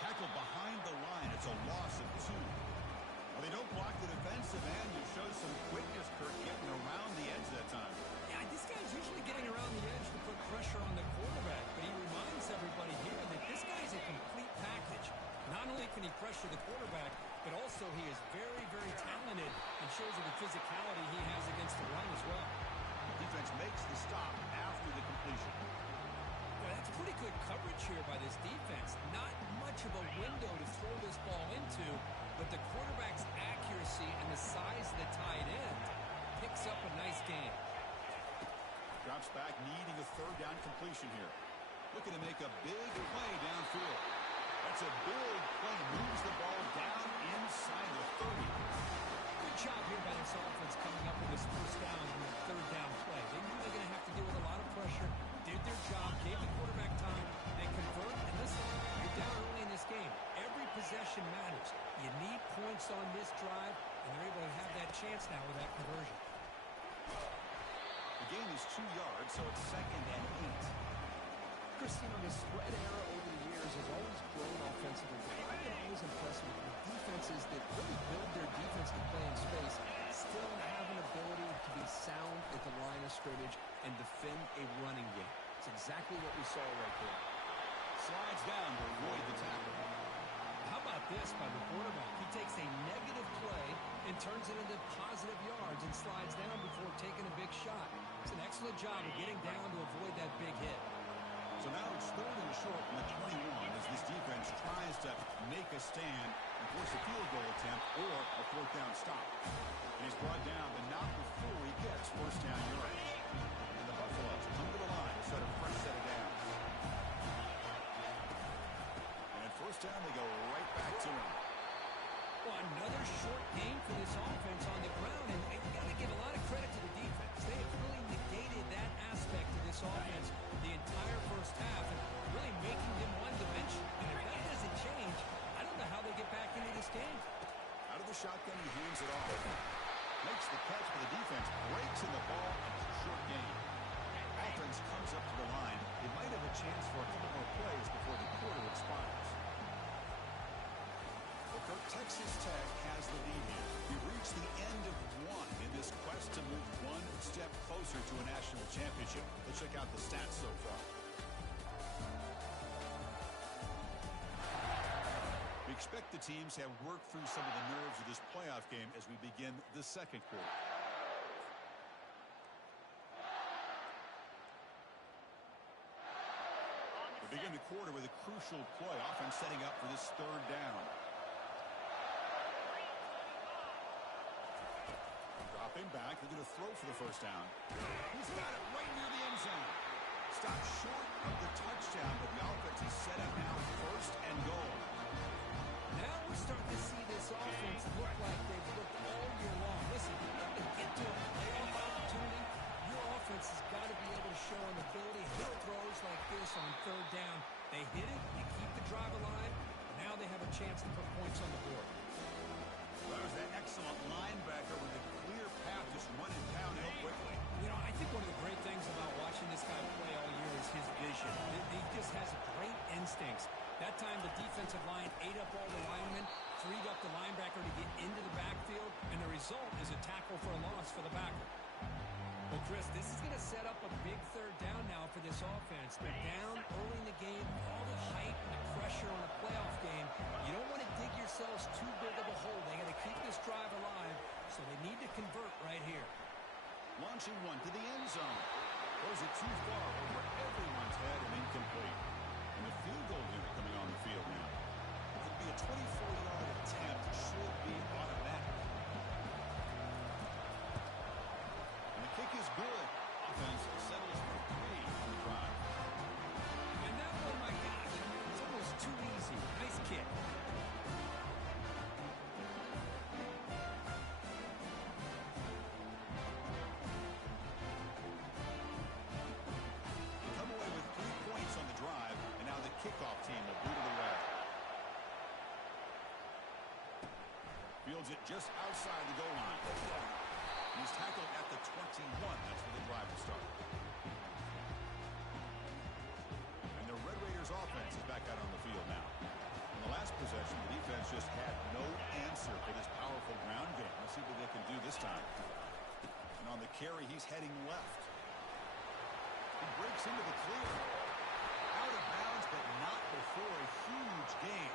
Tackle behind the line. It's a loss of 2. Well, they don't block the defensive end. It shows some quickness, Kirk, getting around the edge that time. Yeah, this guy's usually getting around the edge to put pressure on the quarterback, but he reminds everybody here that this guy's a complete package. Not only can he pressure the quarterback, but also he is very, very talented and shows you the physicality he has against the run as well. The defense makes the stop after the completion. Well, that's pretty good coverage here by this defense. Not much of a window to throw this ball into, but the quarterback's accuracy and the size of the tight end picks up a nice gain. Drops back, needing a third down completion here. Looking to make a big play downfield. That's a big play. Moves the ball down inside the 30. Good job here by this offense coming up with this first down and the third down play. They knew they were going to have to deal with a lot of pressure, did their job, gave the quarterback time, they convert, and listen, you're down early in this game. Every possession matters. You need points on this drive, and they're able to have that chance now with that conversion. The gain is 2 yards, so it's 2nd and 8. Christine, the spread era over the years has always grown offensively. I've been always impressed with the defenses that really build their defense to play in space, still have an ability to be sound at the line of scrimmage and defend a running game. It's exactly what we saw right there. Slides down to avoid the tackle. How about this by the quarterback? He takes a negative play and turns it into positive yards and slides down before taking a big shot. It's an excellent job of getting down to avoid that big hit. So now it's 3rd and short from the 21 as this defense tries to make a stand and force a field goal attempt or a 4th down stop. And he's brought down, but not before he gets first down yards. And the Buffaloes come to the line to set a fresh set of downs. And first down, they go right back to him. Well, another short game for this offense on the ground, and you got to give a lot of credit to the defense. They have really negated that aspect of this offense the entire first half, and really making them one-dimensional. And if that doesn't change, I don't know how they get back into this game. Out of the shotgun, he hands it off. Makes the catch for the defense, breaks in the ball, and it's a short game. Offense comes up to the line. They might have a chance for a couple more plays before the quarter expires. Well, Texas Tech has the lead here. We've reached the end of one in this quest to move one step closer to a national championship. Let's check out the stats so far. We expect the teams have worked through some of the nerves of this playoff game as we begin the second quarter. We begin the quarter with a crucial play, offense setting up for this 3rd down. Dropping back, they're going to throw for the first down. He's got it right near the end zone. Stopped short of the touchdown, but the offense is set up now, 1st and goal. Now we're starting to see this offense look like they've looked all year long. Listen, you want to get to a playoff opportunity, your offense has got to be able to show an ability to hit throws like this on 3rd down. They hit it, they keep the drive alive, and now they have a chance to put points on the board. Well, there's that excellent linebacker with a clear path just running downhill quickly. You know, I think one of the great things about watching this guy play all year is his vision. He just has great instincts. That time the defensive line ate up all the linemen, freed up the linebacker to get into the backfield, and the result is a tackle for a loss for the backer. Well, Chris, this is going to set up a big 3rd down now for this offense. They're down early in the game, all the hype and the pressure on a playoff game. You don't want to dig yourselves too big of a hole. They got to keep this drive alive, so they need to convert right here. Launching one to the end zone. Throws it too far over everyone's head and incomplete. And the field goal unit coming on the field now. It'll be a 24-yard attempt. Should be automatic. And the kick is good. Offense settles for 3 on just outside the goal line. He's tackled at the 21. That's where the drive will start. And the Red Raiders offense is back out on the field now. In the last possession, the defense just had no answer for this powerful ground game. Let's see what they can do this time. And on the carry, he's heading left. He breaks into the clear. Out of bounds, but not before a huge gain.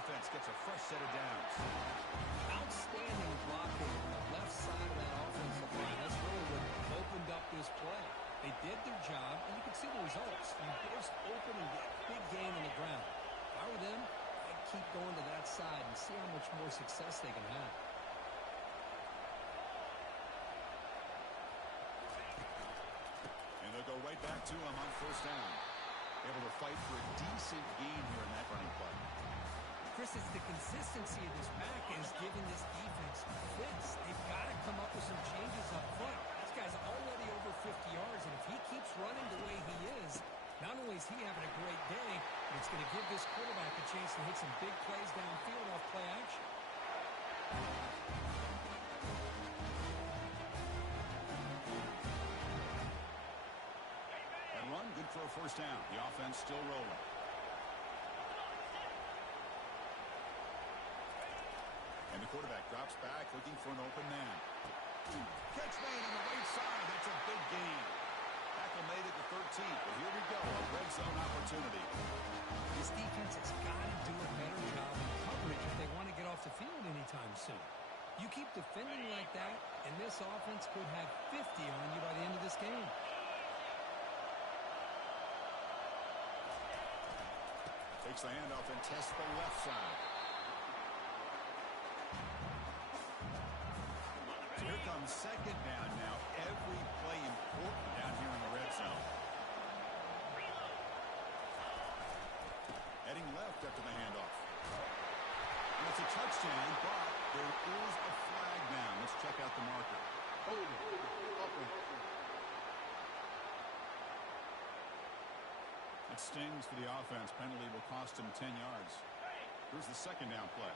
Offense gets a fresh set of downs. Outstanding blocking on the left side of that offensive line. That's really what opened up this play. They did their job, and you can see the results. You burst open and get a big gain on the ground. If I were them, I'd keep going to that side and see how much more success they can have. And they'll go right back to him on first down. Able to fight for a decent gain here in that running play. Chris, it's the consistency of this back is giving this defense fits. They've got to come up with some changes up front. This guy's already over 50 yards, and if he keeps running the way he is, not only is he having a great day, but it's going to give this quarterback a chance to hit some big plays downfield off play action. And run, good for a first down. The offense still rolling. And the quarterback drops back, looking for an open man. Catch made on the right side. That's a big gain. Tackle made at the 13th, but here we go, a red zone opportunity. This defense has got to do a better job in coverage if they want to get off the field anytime soon. You keep defending like that, and this offense could have 50 on you by the end of this game. Takes the handoff and tests the left side. So here comes second down now. Every play important down here in the red zone. Heading left after the handoff. And it's a touchdown, but there is a flag down. Let's check out the marker. It stings for the offense. Penalty will cost him 10 yards. Here's the second down play.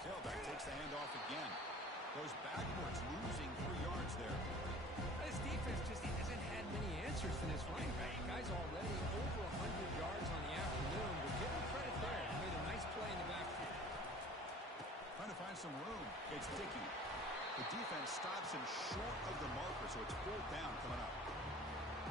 Tailback takes the handoff again. Goes backwards, losing 3 yards there. This defense just hasn't had many answers for this running back. The guy's already over 100 yards on the afternoon. But give him credit there. He made a nice play in the backfield. Trying to find some room. It's Dickey. The defense stops him short of the marker, so it's fourth down coming up.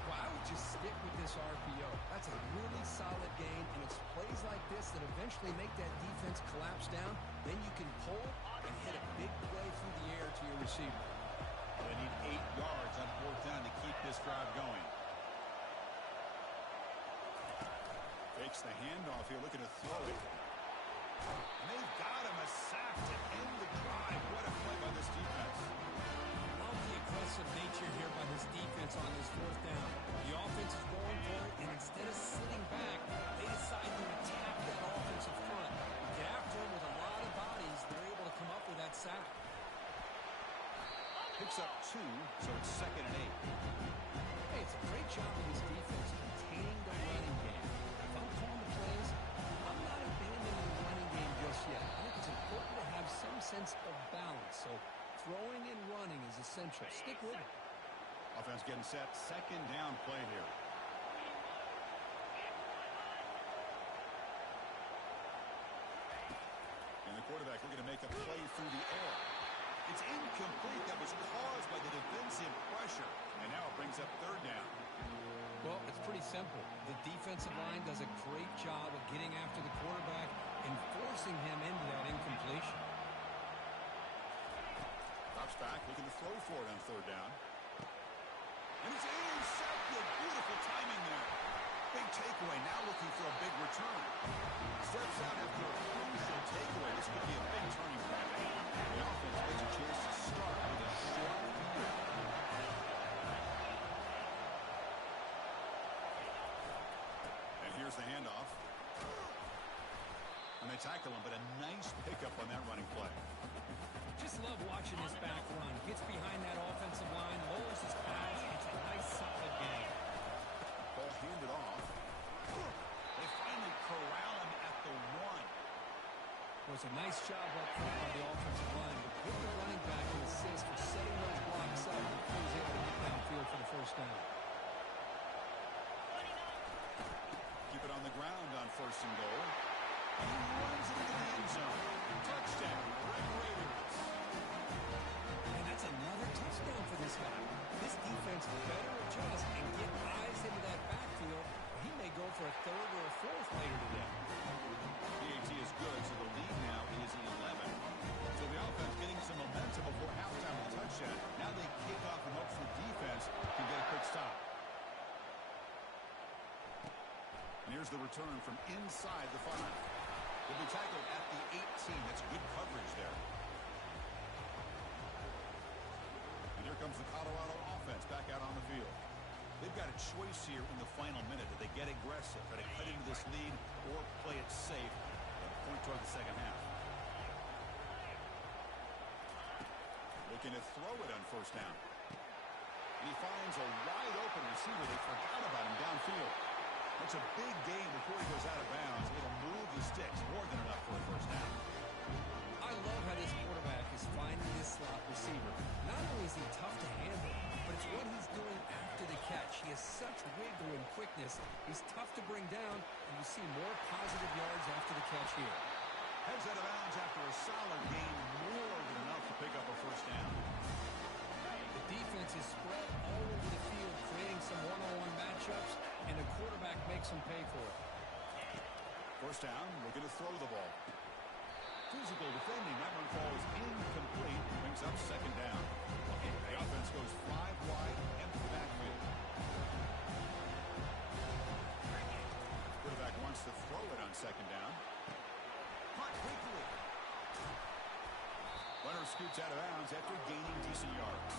Well, I would just stick with this RPO. That's a really solid gain, and it's plays like this that eventually make that defense collapse down. Then you can pull and hit a big play through the air to your receiver. They need 8 yards on fourth down to keep this drive going. Takes the handoff here, looking to throw it. And they've got him a sack to end the drive. What a play by this defense. Love the aggressive nature here by this defense on this fourth down. The offense is going for it, and instead of sitting back, they decide to attack that offensive front. Get after him with a lot of bodies. They're able to come up with that sack. Picks up 2, so it's 2nd and 8. Hey, it's a great job of this defense containing the running game. If I'm calling the plays, I'm not abandoning the running game just yet. I think it's important to have some sense of balance. So throwing and running is essential. Stick with it. Offense getting set. Second down play here. And the quarterback looking to make a play through the air. It's incomplete. That was caused by the defensive pressure. And now it brings up third down. Well, it's pretty simple. The defensive line does a great job of getting after the quarterback and forcing him into that incompletion. Drops back, looking to throw for it on third down. And it's intercepted. Beautiful timing there. Big takeaway, now looking for a big return. Steps out after a crucial takeaway. This could be a big turning point. The offense gets a chance to start with a short field. And here's the handoff. And they tackle him, but a nice pickup on that running play. Just love watching this back run. Gets behind that offensive line, lowers his pass. It's a nice, solid game. Ball handed off. They finally corral him at the 1. It was a nice job up front by the offensive line. But give the running back an assist for setting those blocks up. He was able to get downfield for the first down. Keep it on the ground on 1st and goal. And he runs into the end zone. Touchdown, Red Raiders. And that's another touchdown for this guy. This defense better adjust and get eyes into that backfield. He may go for a 3rd or a 4th later today. PAT is good, so the lead now is 11. So the offense getting some momentum before halftime with a touchdown. Now they kick off and hope for defense can get a quick stop. And here's the return from inside the 5. He'll be tackled at the 18. That's good coverage there. And here comes the Colorado offense back out on the field. They've got a choice here in the final minute. Do they get aggressive, try to cut into this lead, or play it safe and point toward the second half? Looking to throw it on 1st down. And he finds a wide open receiver. They forgot about him downfield. That's a big gain before he goes out of bounds. It'll move the sticks more than enough for a 1st down. I love how this quarterback is finding this slot receiver. Not only is he tough to handle, but it's what he's doing after the catch. He has such wiggle and quickness. He's tough to bring down, and you see more positive yards after the catch here. Heads out of bounds after a solid gain, more than enough to pick up a 1st down. The defense is spread all over the field, creating some one-on-one matchups, and the quarterback makes them pay for it. 1st down, looking to throw the ball. Physical defending, that one falls incomplete, brings up 2nd down. The offense goes 5 wide, empty backfield. Quarterback wants to throw it on 2nd down. Punt quickly. Runner scoots out of bounds after gaining decent yards.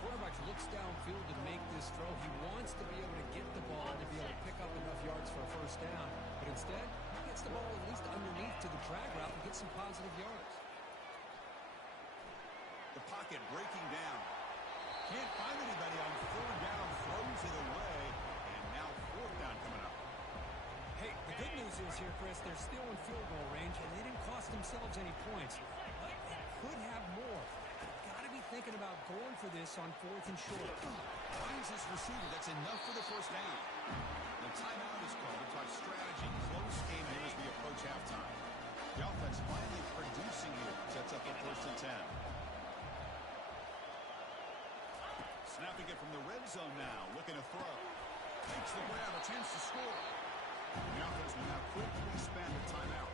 Quarterback looks downfield to make this throw. He wants to be able to get the ball to be able to pick up enough yards for a 1st down. But instead, he gets the ball at least underneath to the drag route and gets some positive yards. The pocket breaking down. Can't find anybody on 3rd down. Throws it away. And now 4th down coming up. Hey, the good news is here, Chris, they're still in field goal range, and they didn't cost themselves any points. But they could have more. Got to be thinking about going for this on 4th and short. Finds his receiver. That's enough for the 1st down. The timeout is called to talk strategy. Close game here as we approach halftime. The offense finally producing here. Sets up a 1st and 10. Snapping it from the red zone now. Looking to throw. Takes the grab. A chance to score. The offense will now quickly spend a timeout.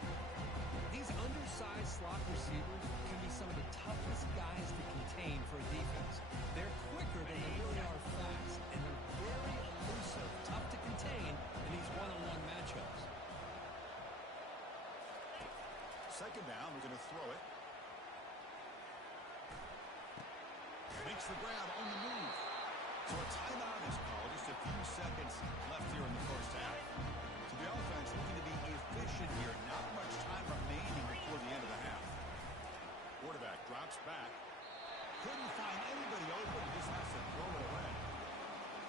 These undersized slot receivers can be some of the toughest guys to contain for a defense. They're quicker than they really are fast, and they're very elusive, tough to contain in these one-on-one matchups. 2nd down, we're going to throw it. Makes the grab on the move. So a timeout is called. Just a few seconds left here in the 1st half. So the offense looking to be efficient here. Not much time remaining before the end of the half. Quarterback drops back. Couldn't find anybody open. Just has to throw it away.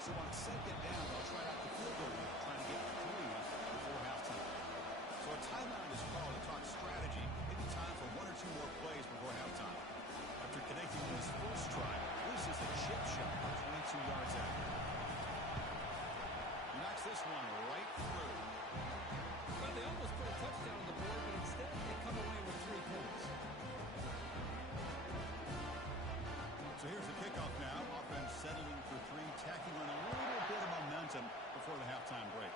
So on 2nd down, they'll try out the field goal, trying to get 3 before halftime. So a timeout is called to talk strategy. Maybe time for 1 or 2 more plays before halftime. After connecting on his first try, this is a chip shot 22 yards out. He knocks this one right through. Well, they almost put a touchdown on the board, but instead they come away with 3 points. So here's the kickoff now. Offense settling for 3, tacking on a little bit of momentum before the halftime break.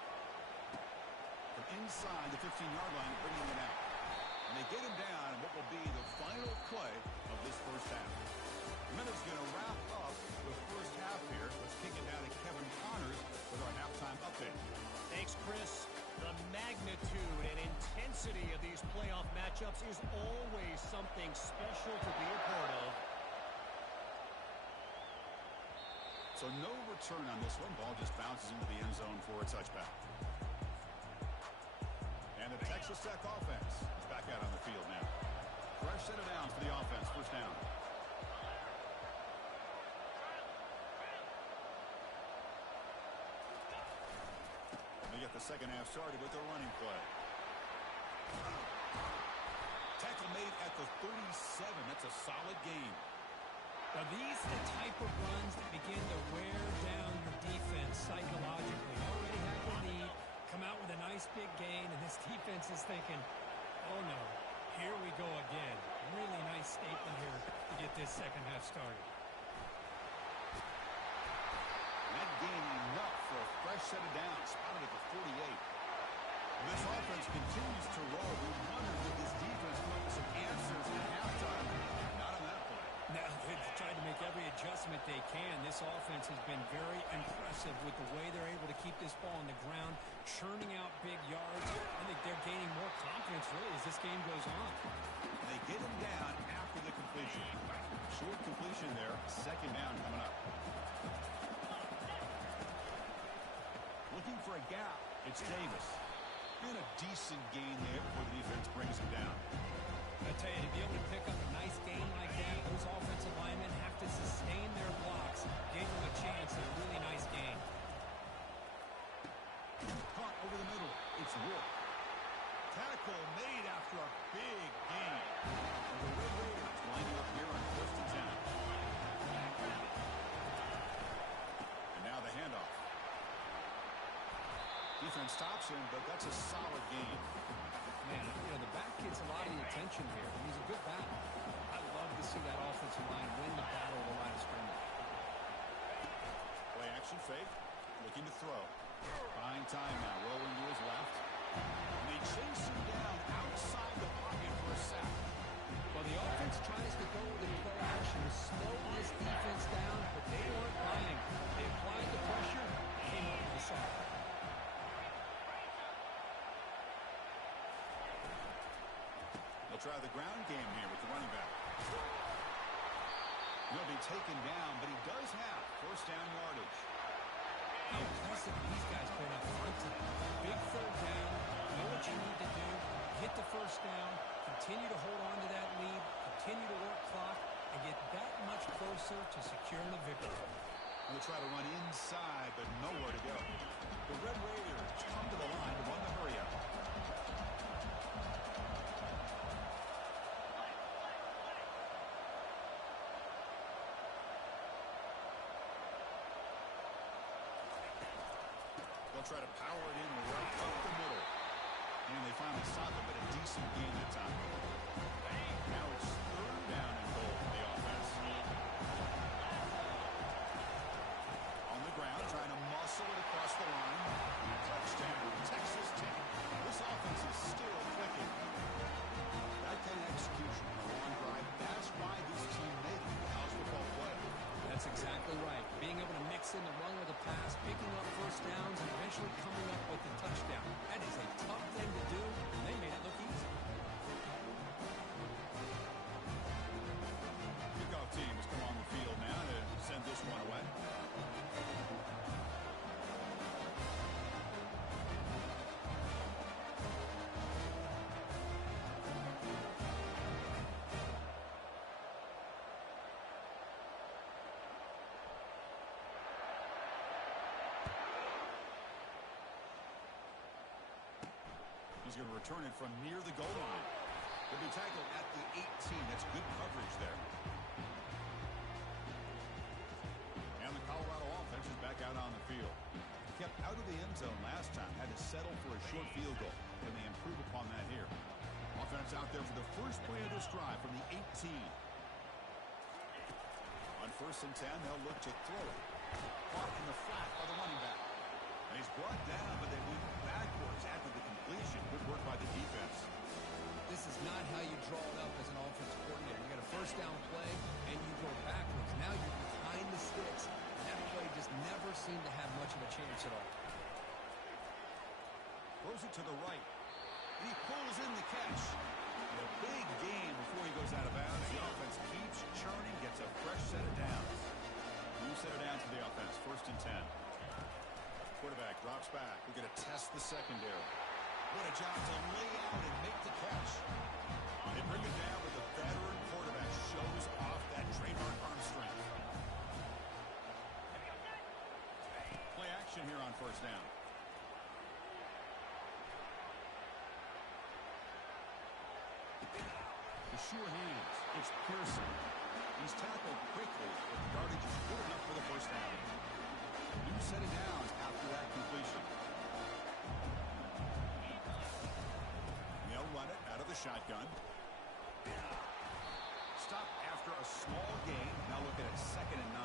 From inside the 15-yard line, bringing it out. And they get him down in what will be the final play of this 1st half. The minute's going to wrap up the 1st half here. Let's kick it down to Kevin Connors with our halftime update. Thanks, Chris. The magnitude and intensity of these playoff matchups is always something special to be a part of. So no return on this one. Ball just bounces into the end zone for a touchback. And the Texas Tech offense is back out on the field now. Fresh set of downs for the offense. First down. They get the second half started with their running play. Tackle made at the 37. That's a solid gain. Now, these are the type of runs that begin to wear down your defense psychologically. Already have the lead, come out with a nice big gain, and this defense is thinking, oh no, here we go again. Really nice statement here to get this second half started. That gain enough for a fresh set of downs, spotted at the 48. This offense continues to roll. We wondered with this defense come up with some answers at halftime. Not on that play. Now, they've tried to make every adjustment they can. This offense has been very impressive with the way they're able to keep this ball on the ground, churning out big yards. I think they're gaining more confidence, really, as this game goes on. They get him down after the completion. Short completion there. Second down coming up. Looking for a gap. It's Davis. Been a decent gain there before the defense brings him down. I tell you, to be able to pick up a nice gain like that, those offensive linemen have to sustain their blocks. Gave them a chance at a really nice gain. Caught over the middle. It's Wolf. Tackle made after a big gain. And the Red Raiders lining up here on 1st and 10. And now the handoff. Defense stops him, but that's a solid gain. Man, the back gets a lot of the attention here. He's a good back. I love to see that offensive line win the battle of the line of scrimmage. Play action fake. Looking to throw. Buying time now. Rolling to his left. And they chase him down outside the pocket for a sack. Well, the offense tries to go with the play action to slow this defense down, but they weren't buying. They applied the pressure and came up with the sack. They'll try the ground game here with the running back. He'll be taken down, but he does have first down yardage. How impressive these guys put up front today. Big third down. Know what you need to do. Get the first down. Continue to hold on to that lead. Continue to work clock and get that much closer to securing the victory. They'll try to run inside, but nowhere to go. The Red Raiders come to the line to run the hurry up. Try to power it in right up the middle. And they finally stop it, but a decent gain that time. Now it's third down and goal for the offense. On the ground, trying to muscle it across the line. Touchdown, Texas Tech. This offense is still clicking. That kind of execution on a long drive, that's why this team made it the college football play. That's exactly right. Being able to mix in the run with the pass, picking up first downs, and eventually coming up with the touchdown. That is a tough thing to do, and they made it look easy. Kickoff team has come on the field now to send this one away. He's going to return it from near the goal line. He'll be tackled at the 18. That's good coverage there. And the Colorado offense is back out on the field. Kept out of the end zone last time. Had to settle for a short field goal. Can they improve upon that here? Offense out there for the first play of this drive from the 18. On 1st and 10, they'll look to throw it. Caught in the flat by the running back. And he's brought down, but they move backwards after the completion. Good work by the defense. This is not how you draw it up as an offensive coordinator. You got a first down play, and you go backwards. Now you're behind the sticks, and that play just never seemed to have much of a chance at all. Throws it to the right. And he pulls in the catch. And a big gain before he goes out of bounds. The offense keeps churning, gets a fresh set of downs. New set of downs for the offense. 1st and 10. Quarterback drops back. We're going to test the secondary. What a job to lay out and make the catch. They bring it down with the veteran quarterback shows off that trademark arm strength. Play action here on first down. The sure hands. It's Pearson. He's tackled quickly, but the yardage is good enough for the first down. New set of downs after that completion. They'll run it out of the shotgun. Stop after a small gain. Now look at it, 2nd and 9.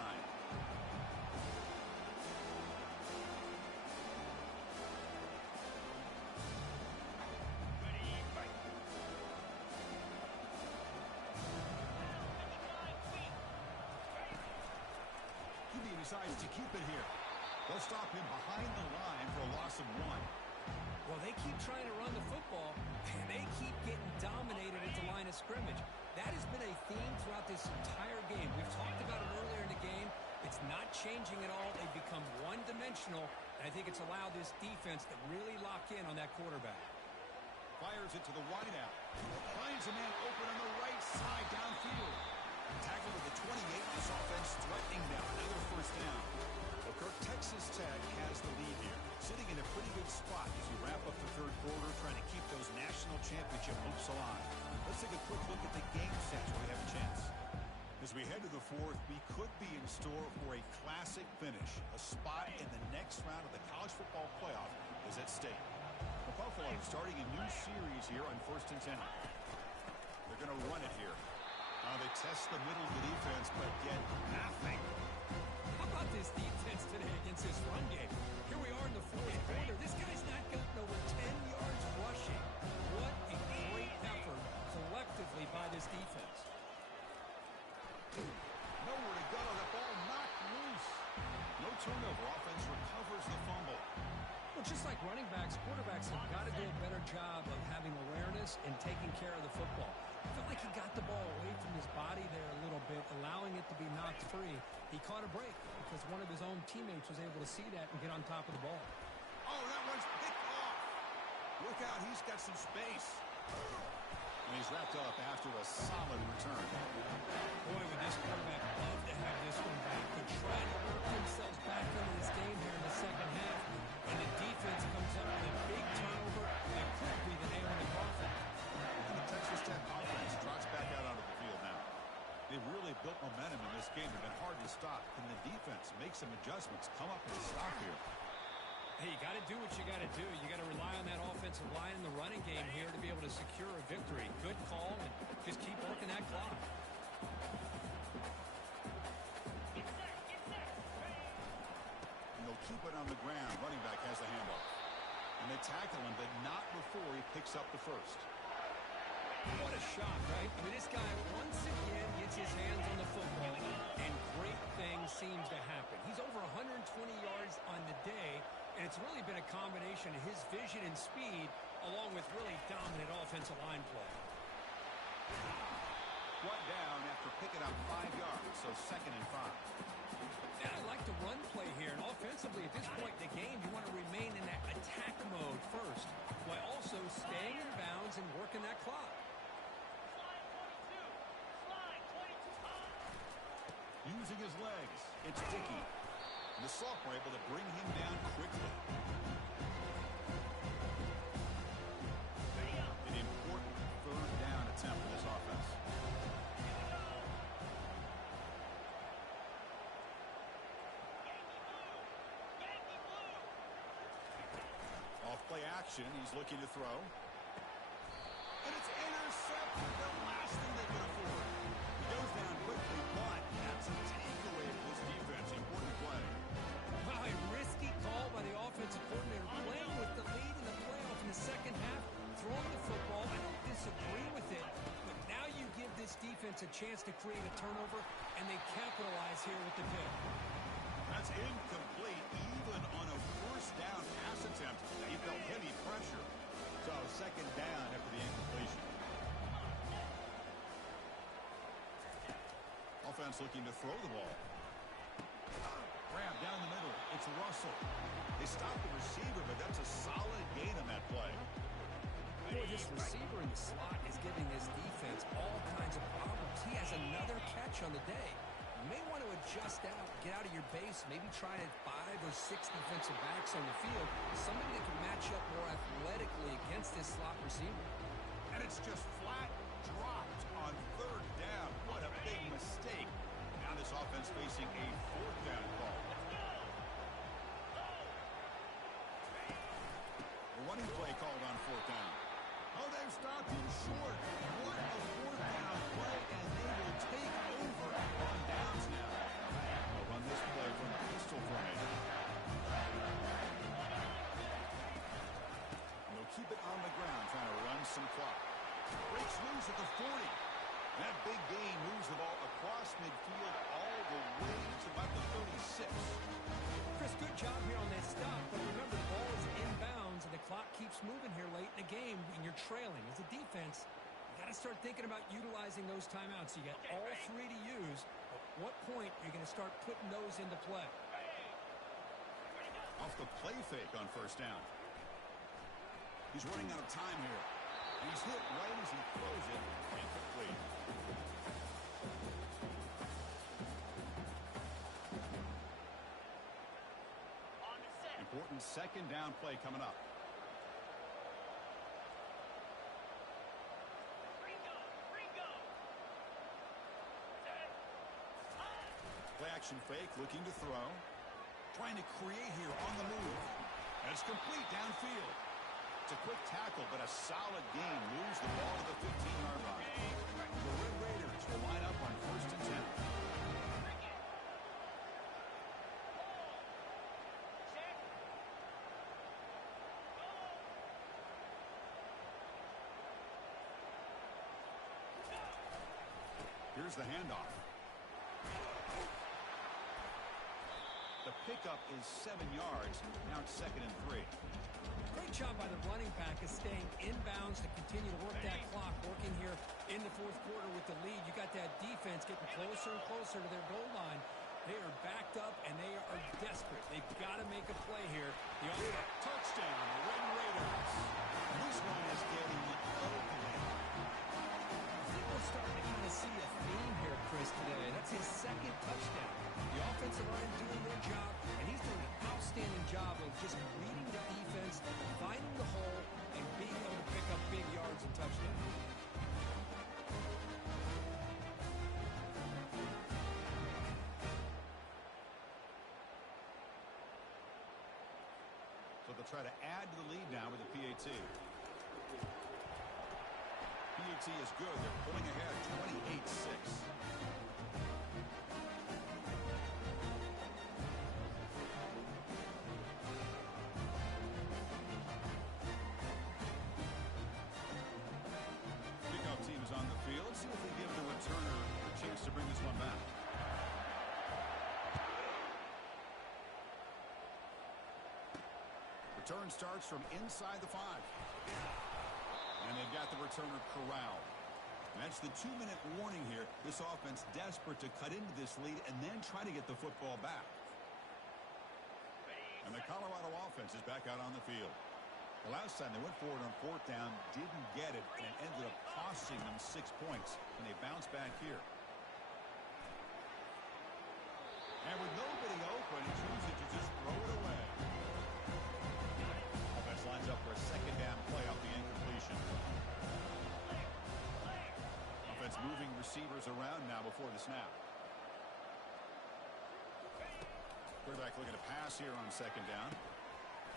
Decides to keep it here. They'll stop him behind the line for a loss of 1. Well, they keep trying to run the football, and they keep getting dominated at the line of scrimmage. That has been a theme throughout this entire game. We've talked about it earlier in the game. It's not changing at all. They've become one-dimensional, and I think it's allowed this defense to really lock in on that quarterback. Fires it to the wideout. Finds a man open on the right side downfield. Tackled at the 28. This offense threatening now another first down. Well, Kirk, Texas Tech has the lead here, sitting in a pretty good spot as we wrap up the third quarter, trying to keep those national championship hopes alive. Let's take a quick look at the game stats where we have a chance. As we head to the fourth, we could be in store for a classic finish. A spot in the next round of the college football playoff is at stake. The Buffalo starting a new series here on 1st and 10. They're going to run it here. They test the middle of the defense, but get nothing. How about this defense today against this run game? Here we are in the fourth quarter. This guy's not gotten over 10 yards rushing. What a great effort collectively by this defense. Nowhere to go. The ball knocked loose. No turnover. Offense recovers the fumble. Well, just like running backs, quarterbacks have got to do a better job of having awareness and taking care of the football. I felt like he got the ball away from his body there a little bit, allowing it to be knocked free. He caught a break because one of his own teammates was able to see that and get on top of the ball. Oh, that one's picked off. Look out, he's got some space. And he's wrapped up after a solid return. Boy, would this quarterback love to have this one back. They're trying to work themselves back into this game here in the second half. And the defense comes up with a big turnover that could be the nail in the coffin. And the Texas Tech offense trots back out onto the field now. They've really built momentum in this game. They've been hard to stop. Can the defense make some adjustments, come up with a stop here? Hey, you got to do what you got to do. You got to rely on that offensive line in the running game here to be able to secure a victory. Good call, and just keep working that clock. And they'll keep it on the ground. Running back has the handoff. And they tackle him, but not before he picks up the first. What a shot, right? I mean, this guy once again gets his hands on the football, and great things seem to happen. He's over 120 yards on the day, and it's really been a combination of his vision and speed, along with really dominant offensive line play. Brought down after picking up 5 yards, so 2nd and 5. And I like the run play here, and offensively at this point in the game, you want to remain in that attack mode first, while also staying in bounds and working that clock. Using his legs, it's Dickey. And the sophomore able to bring him down quickly. An important 3rd down attempt for this offense. Off play action, he's looking to throw. And it's intercepted, the last thing they can afford. He goes down quickly, but that's a takeaway for this defense. Important play. Wow, a risky call by the offensive coordinator, playing with the lead in the playoff in the second half, throwing the football. I don't disagree with it, but now you give this defense a chance to create a turnover, and they capitalize here with the pick. That's incomplete, even on a 1st down pass attempt. He felt heavy pressure. So 2nd down after the incompletion. Offense looking to throw the ball. Grab down the middle. It's Russell. They stop the receiver, but that's a solid gain on that play. Boy, this This receiver in the slot is giving this defense all kinds of problems. He has another catch on the day. You may want to adjust out, get out of your base, maybe try at 5 or 6 defensive backs on the field, somebody that can match up more athletically against this slot receiver. And it's just flat dropped on third down. What a big mistake. Now this offense facing a fourth down call. A running play called on fourth down. Oh, they've stopped him short. What a fourth down play, and they will take over on downs now. They'll run this play from the pistol formation. They'll keep it on the ground, trying to run some clock. Breaks loose at the 40. That big gain moves the ball across midfield all the way to about the 36. Chris, good job here on that stop, but remember the ball is inbounds and the clock keeps moving here late in the game and you're trailing. As a defense, you got to start thinking about utilizing those timeouts. You got all 3 to use. At what point are you going to start putting those into play? Off the play fake on first down. He's running out of time here. And he's hit right as he throws it. Incomplete. Important second down play coming up. Play action fake, looking to throw. Trying to create here on the move. And it's complete downfield. It's a quick tackle, but a solid gain moves the ball to the 15-yard line. The Red Raiders will line up on first and 10. Here's the handoff. The pickup is 7 yards. Now it's second and 3. Great job by the running back of staying inbounds to continue to work that clock, working here in the fourth quarter with the lead. You got that defense getting closer and closer to their goal line. They are backed up, and they are desperate. They've got to make a play here. The touchdown, the Red Raiders. This one is getting open. I think we're starting to kind of see a theme here, Chris, today. That's his second touchdown. The offensive line doing their job, and he's doing an outstanding job of just reading the defense, finding the hole, and being able to pick up big yards and touchdowns. So they'll try to add to the lead now with the PAT. PAT is good. They're pulling ahead 28-6. Kickoff team is on the field. Let's see if they give the returner a chance to bring this one back. Return starts from inside the 5. And they've got the returner corralled. And that's the 2-minute warning here. This offense desperate to cut into this lead and then try to get the football back. And the Colorado offense is back out on the field. The last time they went forward on fourth down, didn't get it, and it ended up costing them 6 points. And they bounce back here. And with nobody open, he chooses to just throw it away. Offense lines up for a second down play off the incompletion. Offense moving receivers around now before the snap. Quarterback looking to pass here on second down.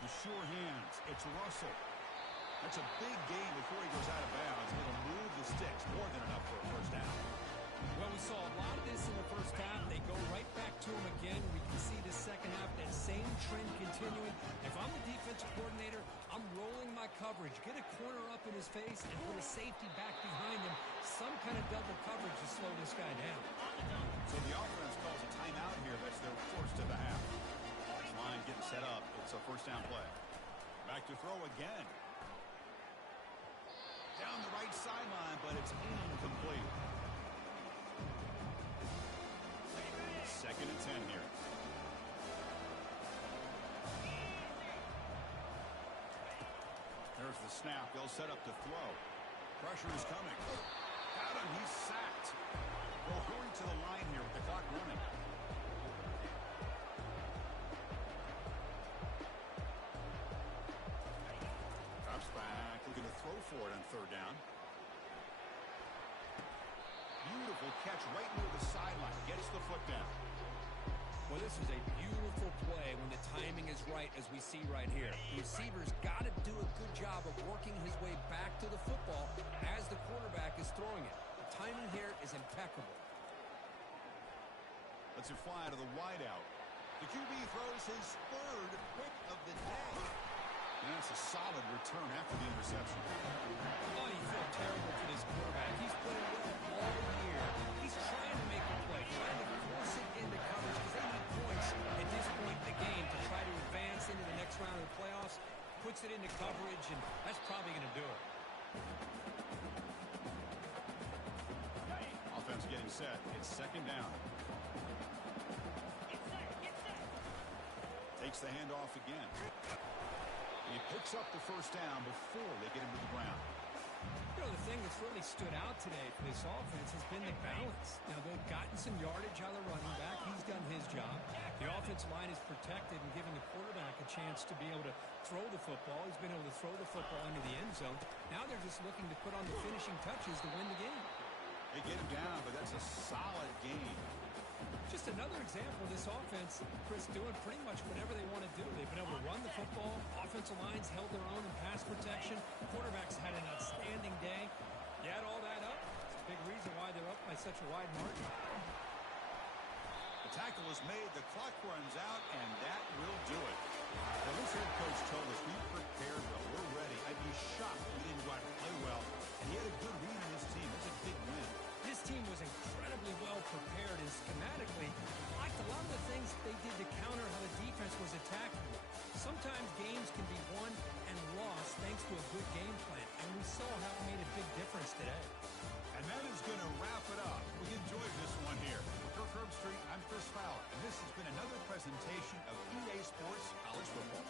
The sure hands. It's Russell. That's a big gain before he goes out of bounds. It'll move the sticks. More than enough for a first down. Well, we saw a lot of this in the first half. They go right back to him again. We can see the second half, that same trend continuing. If I'm the defensive coordinator, I'm rolling my coverage. Get a corner up in his face and put a safety back behind him. Some kind of double coverage to slow this guy down. So the offense calls a timeout here. That's their first of the half. Line getting set up. It's a first down play. Back to throw again. Down the right sideline, but it's incomplete. Second and 10 here. They're There's the snap. They'll set up to throw. Pressure is coming. Got him. He's sacked. They'll hurry to the line here with the clock running. Drops back. Looking to throw for it on third down. Beautiful catch right near the sideline. Gets the foot down. Well, this is a beautiful play when the timing is right, as we see right here. The receiver's got to do a good job of working his way back to the football as the quarterback is throwing it. The timing here is impeccable. Lets it fly to the wideout. The QB throws his third pick of the day. And that's a solid return after the interception. Oh, you feel terrible for this quarterback. He's playing well all year. He's trying to make a play, trying to force it into coverage because they need points at this point in the game to try to advance into the next round of the playoffs. Puts it into coverage, and that's probably going to do it. Offense getting set. It's second down. Takes the handoff again. He picks up the first down before they get him to the ground. You know, the thing that's really stood out today for this offense has been the balance. Now, they've gotten some yardage out of the running back. He's done his job. The offensive line is protected and giving the quarterback a chance to be able to throw the football. He's been able to throw the football into the end zone. Now they're just looking to put on the finishing touches to win the game. They get him down, but that's a solid game. Just another example of this offense, Chris, doing pretty much whatever they want to do. They've been able to run the football. Offensive lines held their own in pass protection. Quarterbacks had an outstanding day. You add all that up, it's a big reason why they're up by such a wide margin. The tackle is made, the clock runs out, and that will do it. Well, this head coach told us we prepared well. We're ready. I'd be shocked if we didn't go out and play well. And he had a good read on his team. It's a big win. This team was incredibly well prepared, and schematically, I liked a lot of the things they did to counter how the defense was attacking. Sometimes games can be won and lost thanks to a good game plan, and we saw how it made a big difference today. And that is going to wrap it up. We enjoyed this one here. For Kirk Herbstreit, I'm Chris Fowler, and this has been another presentation of EA Sports College Football.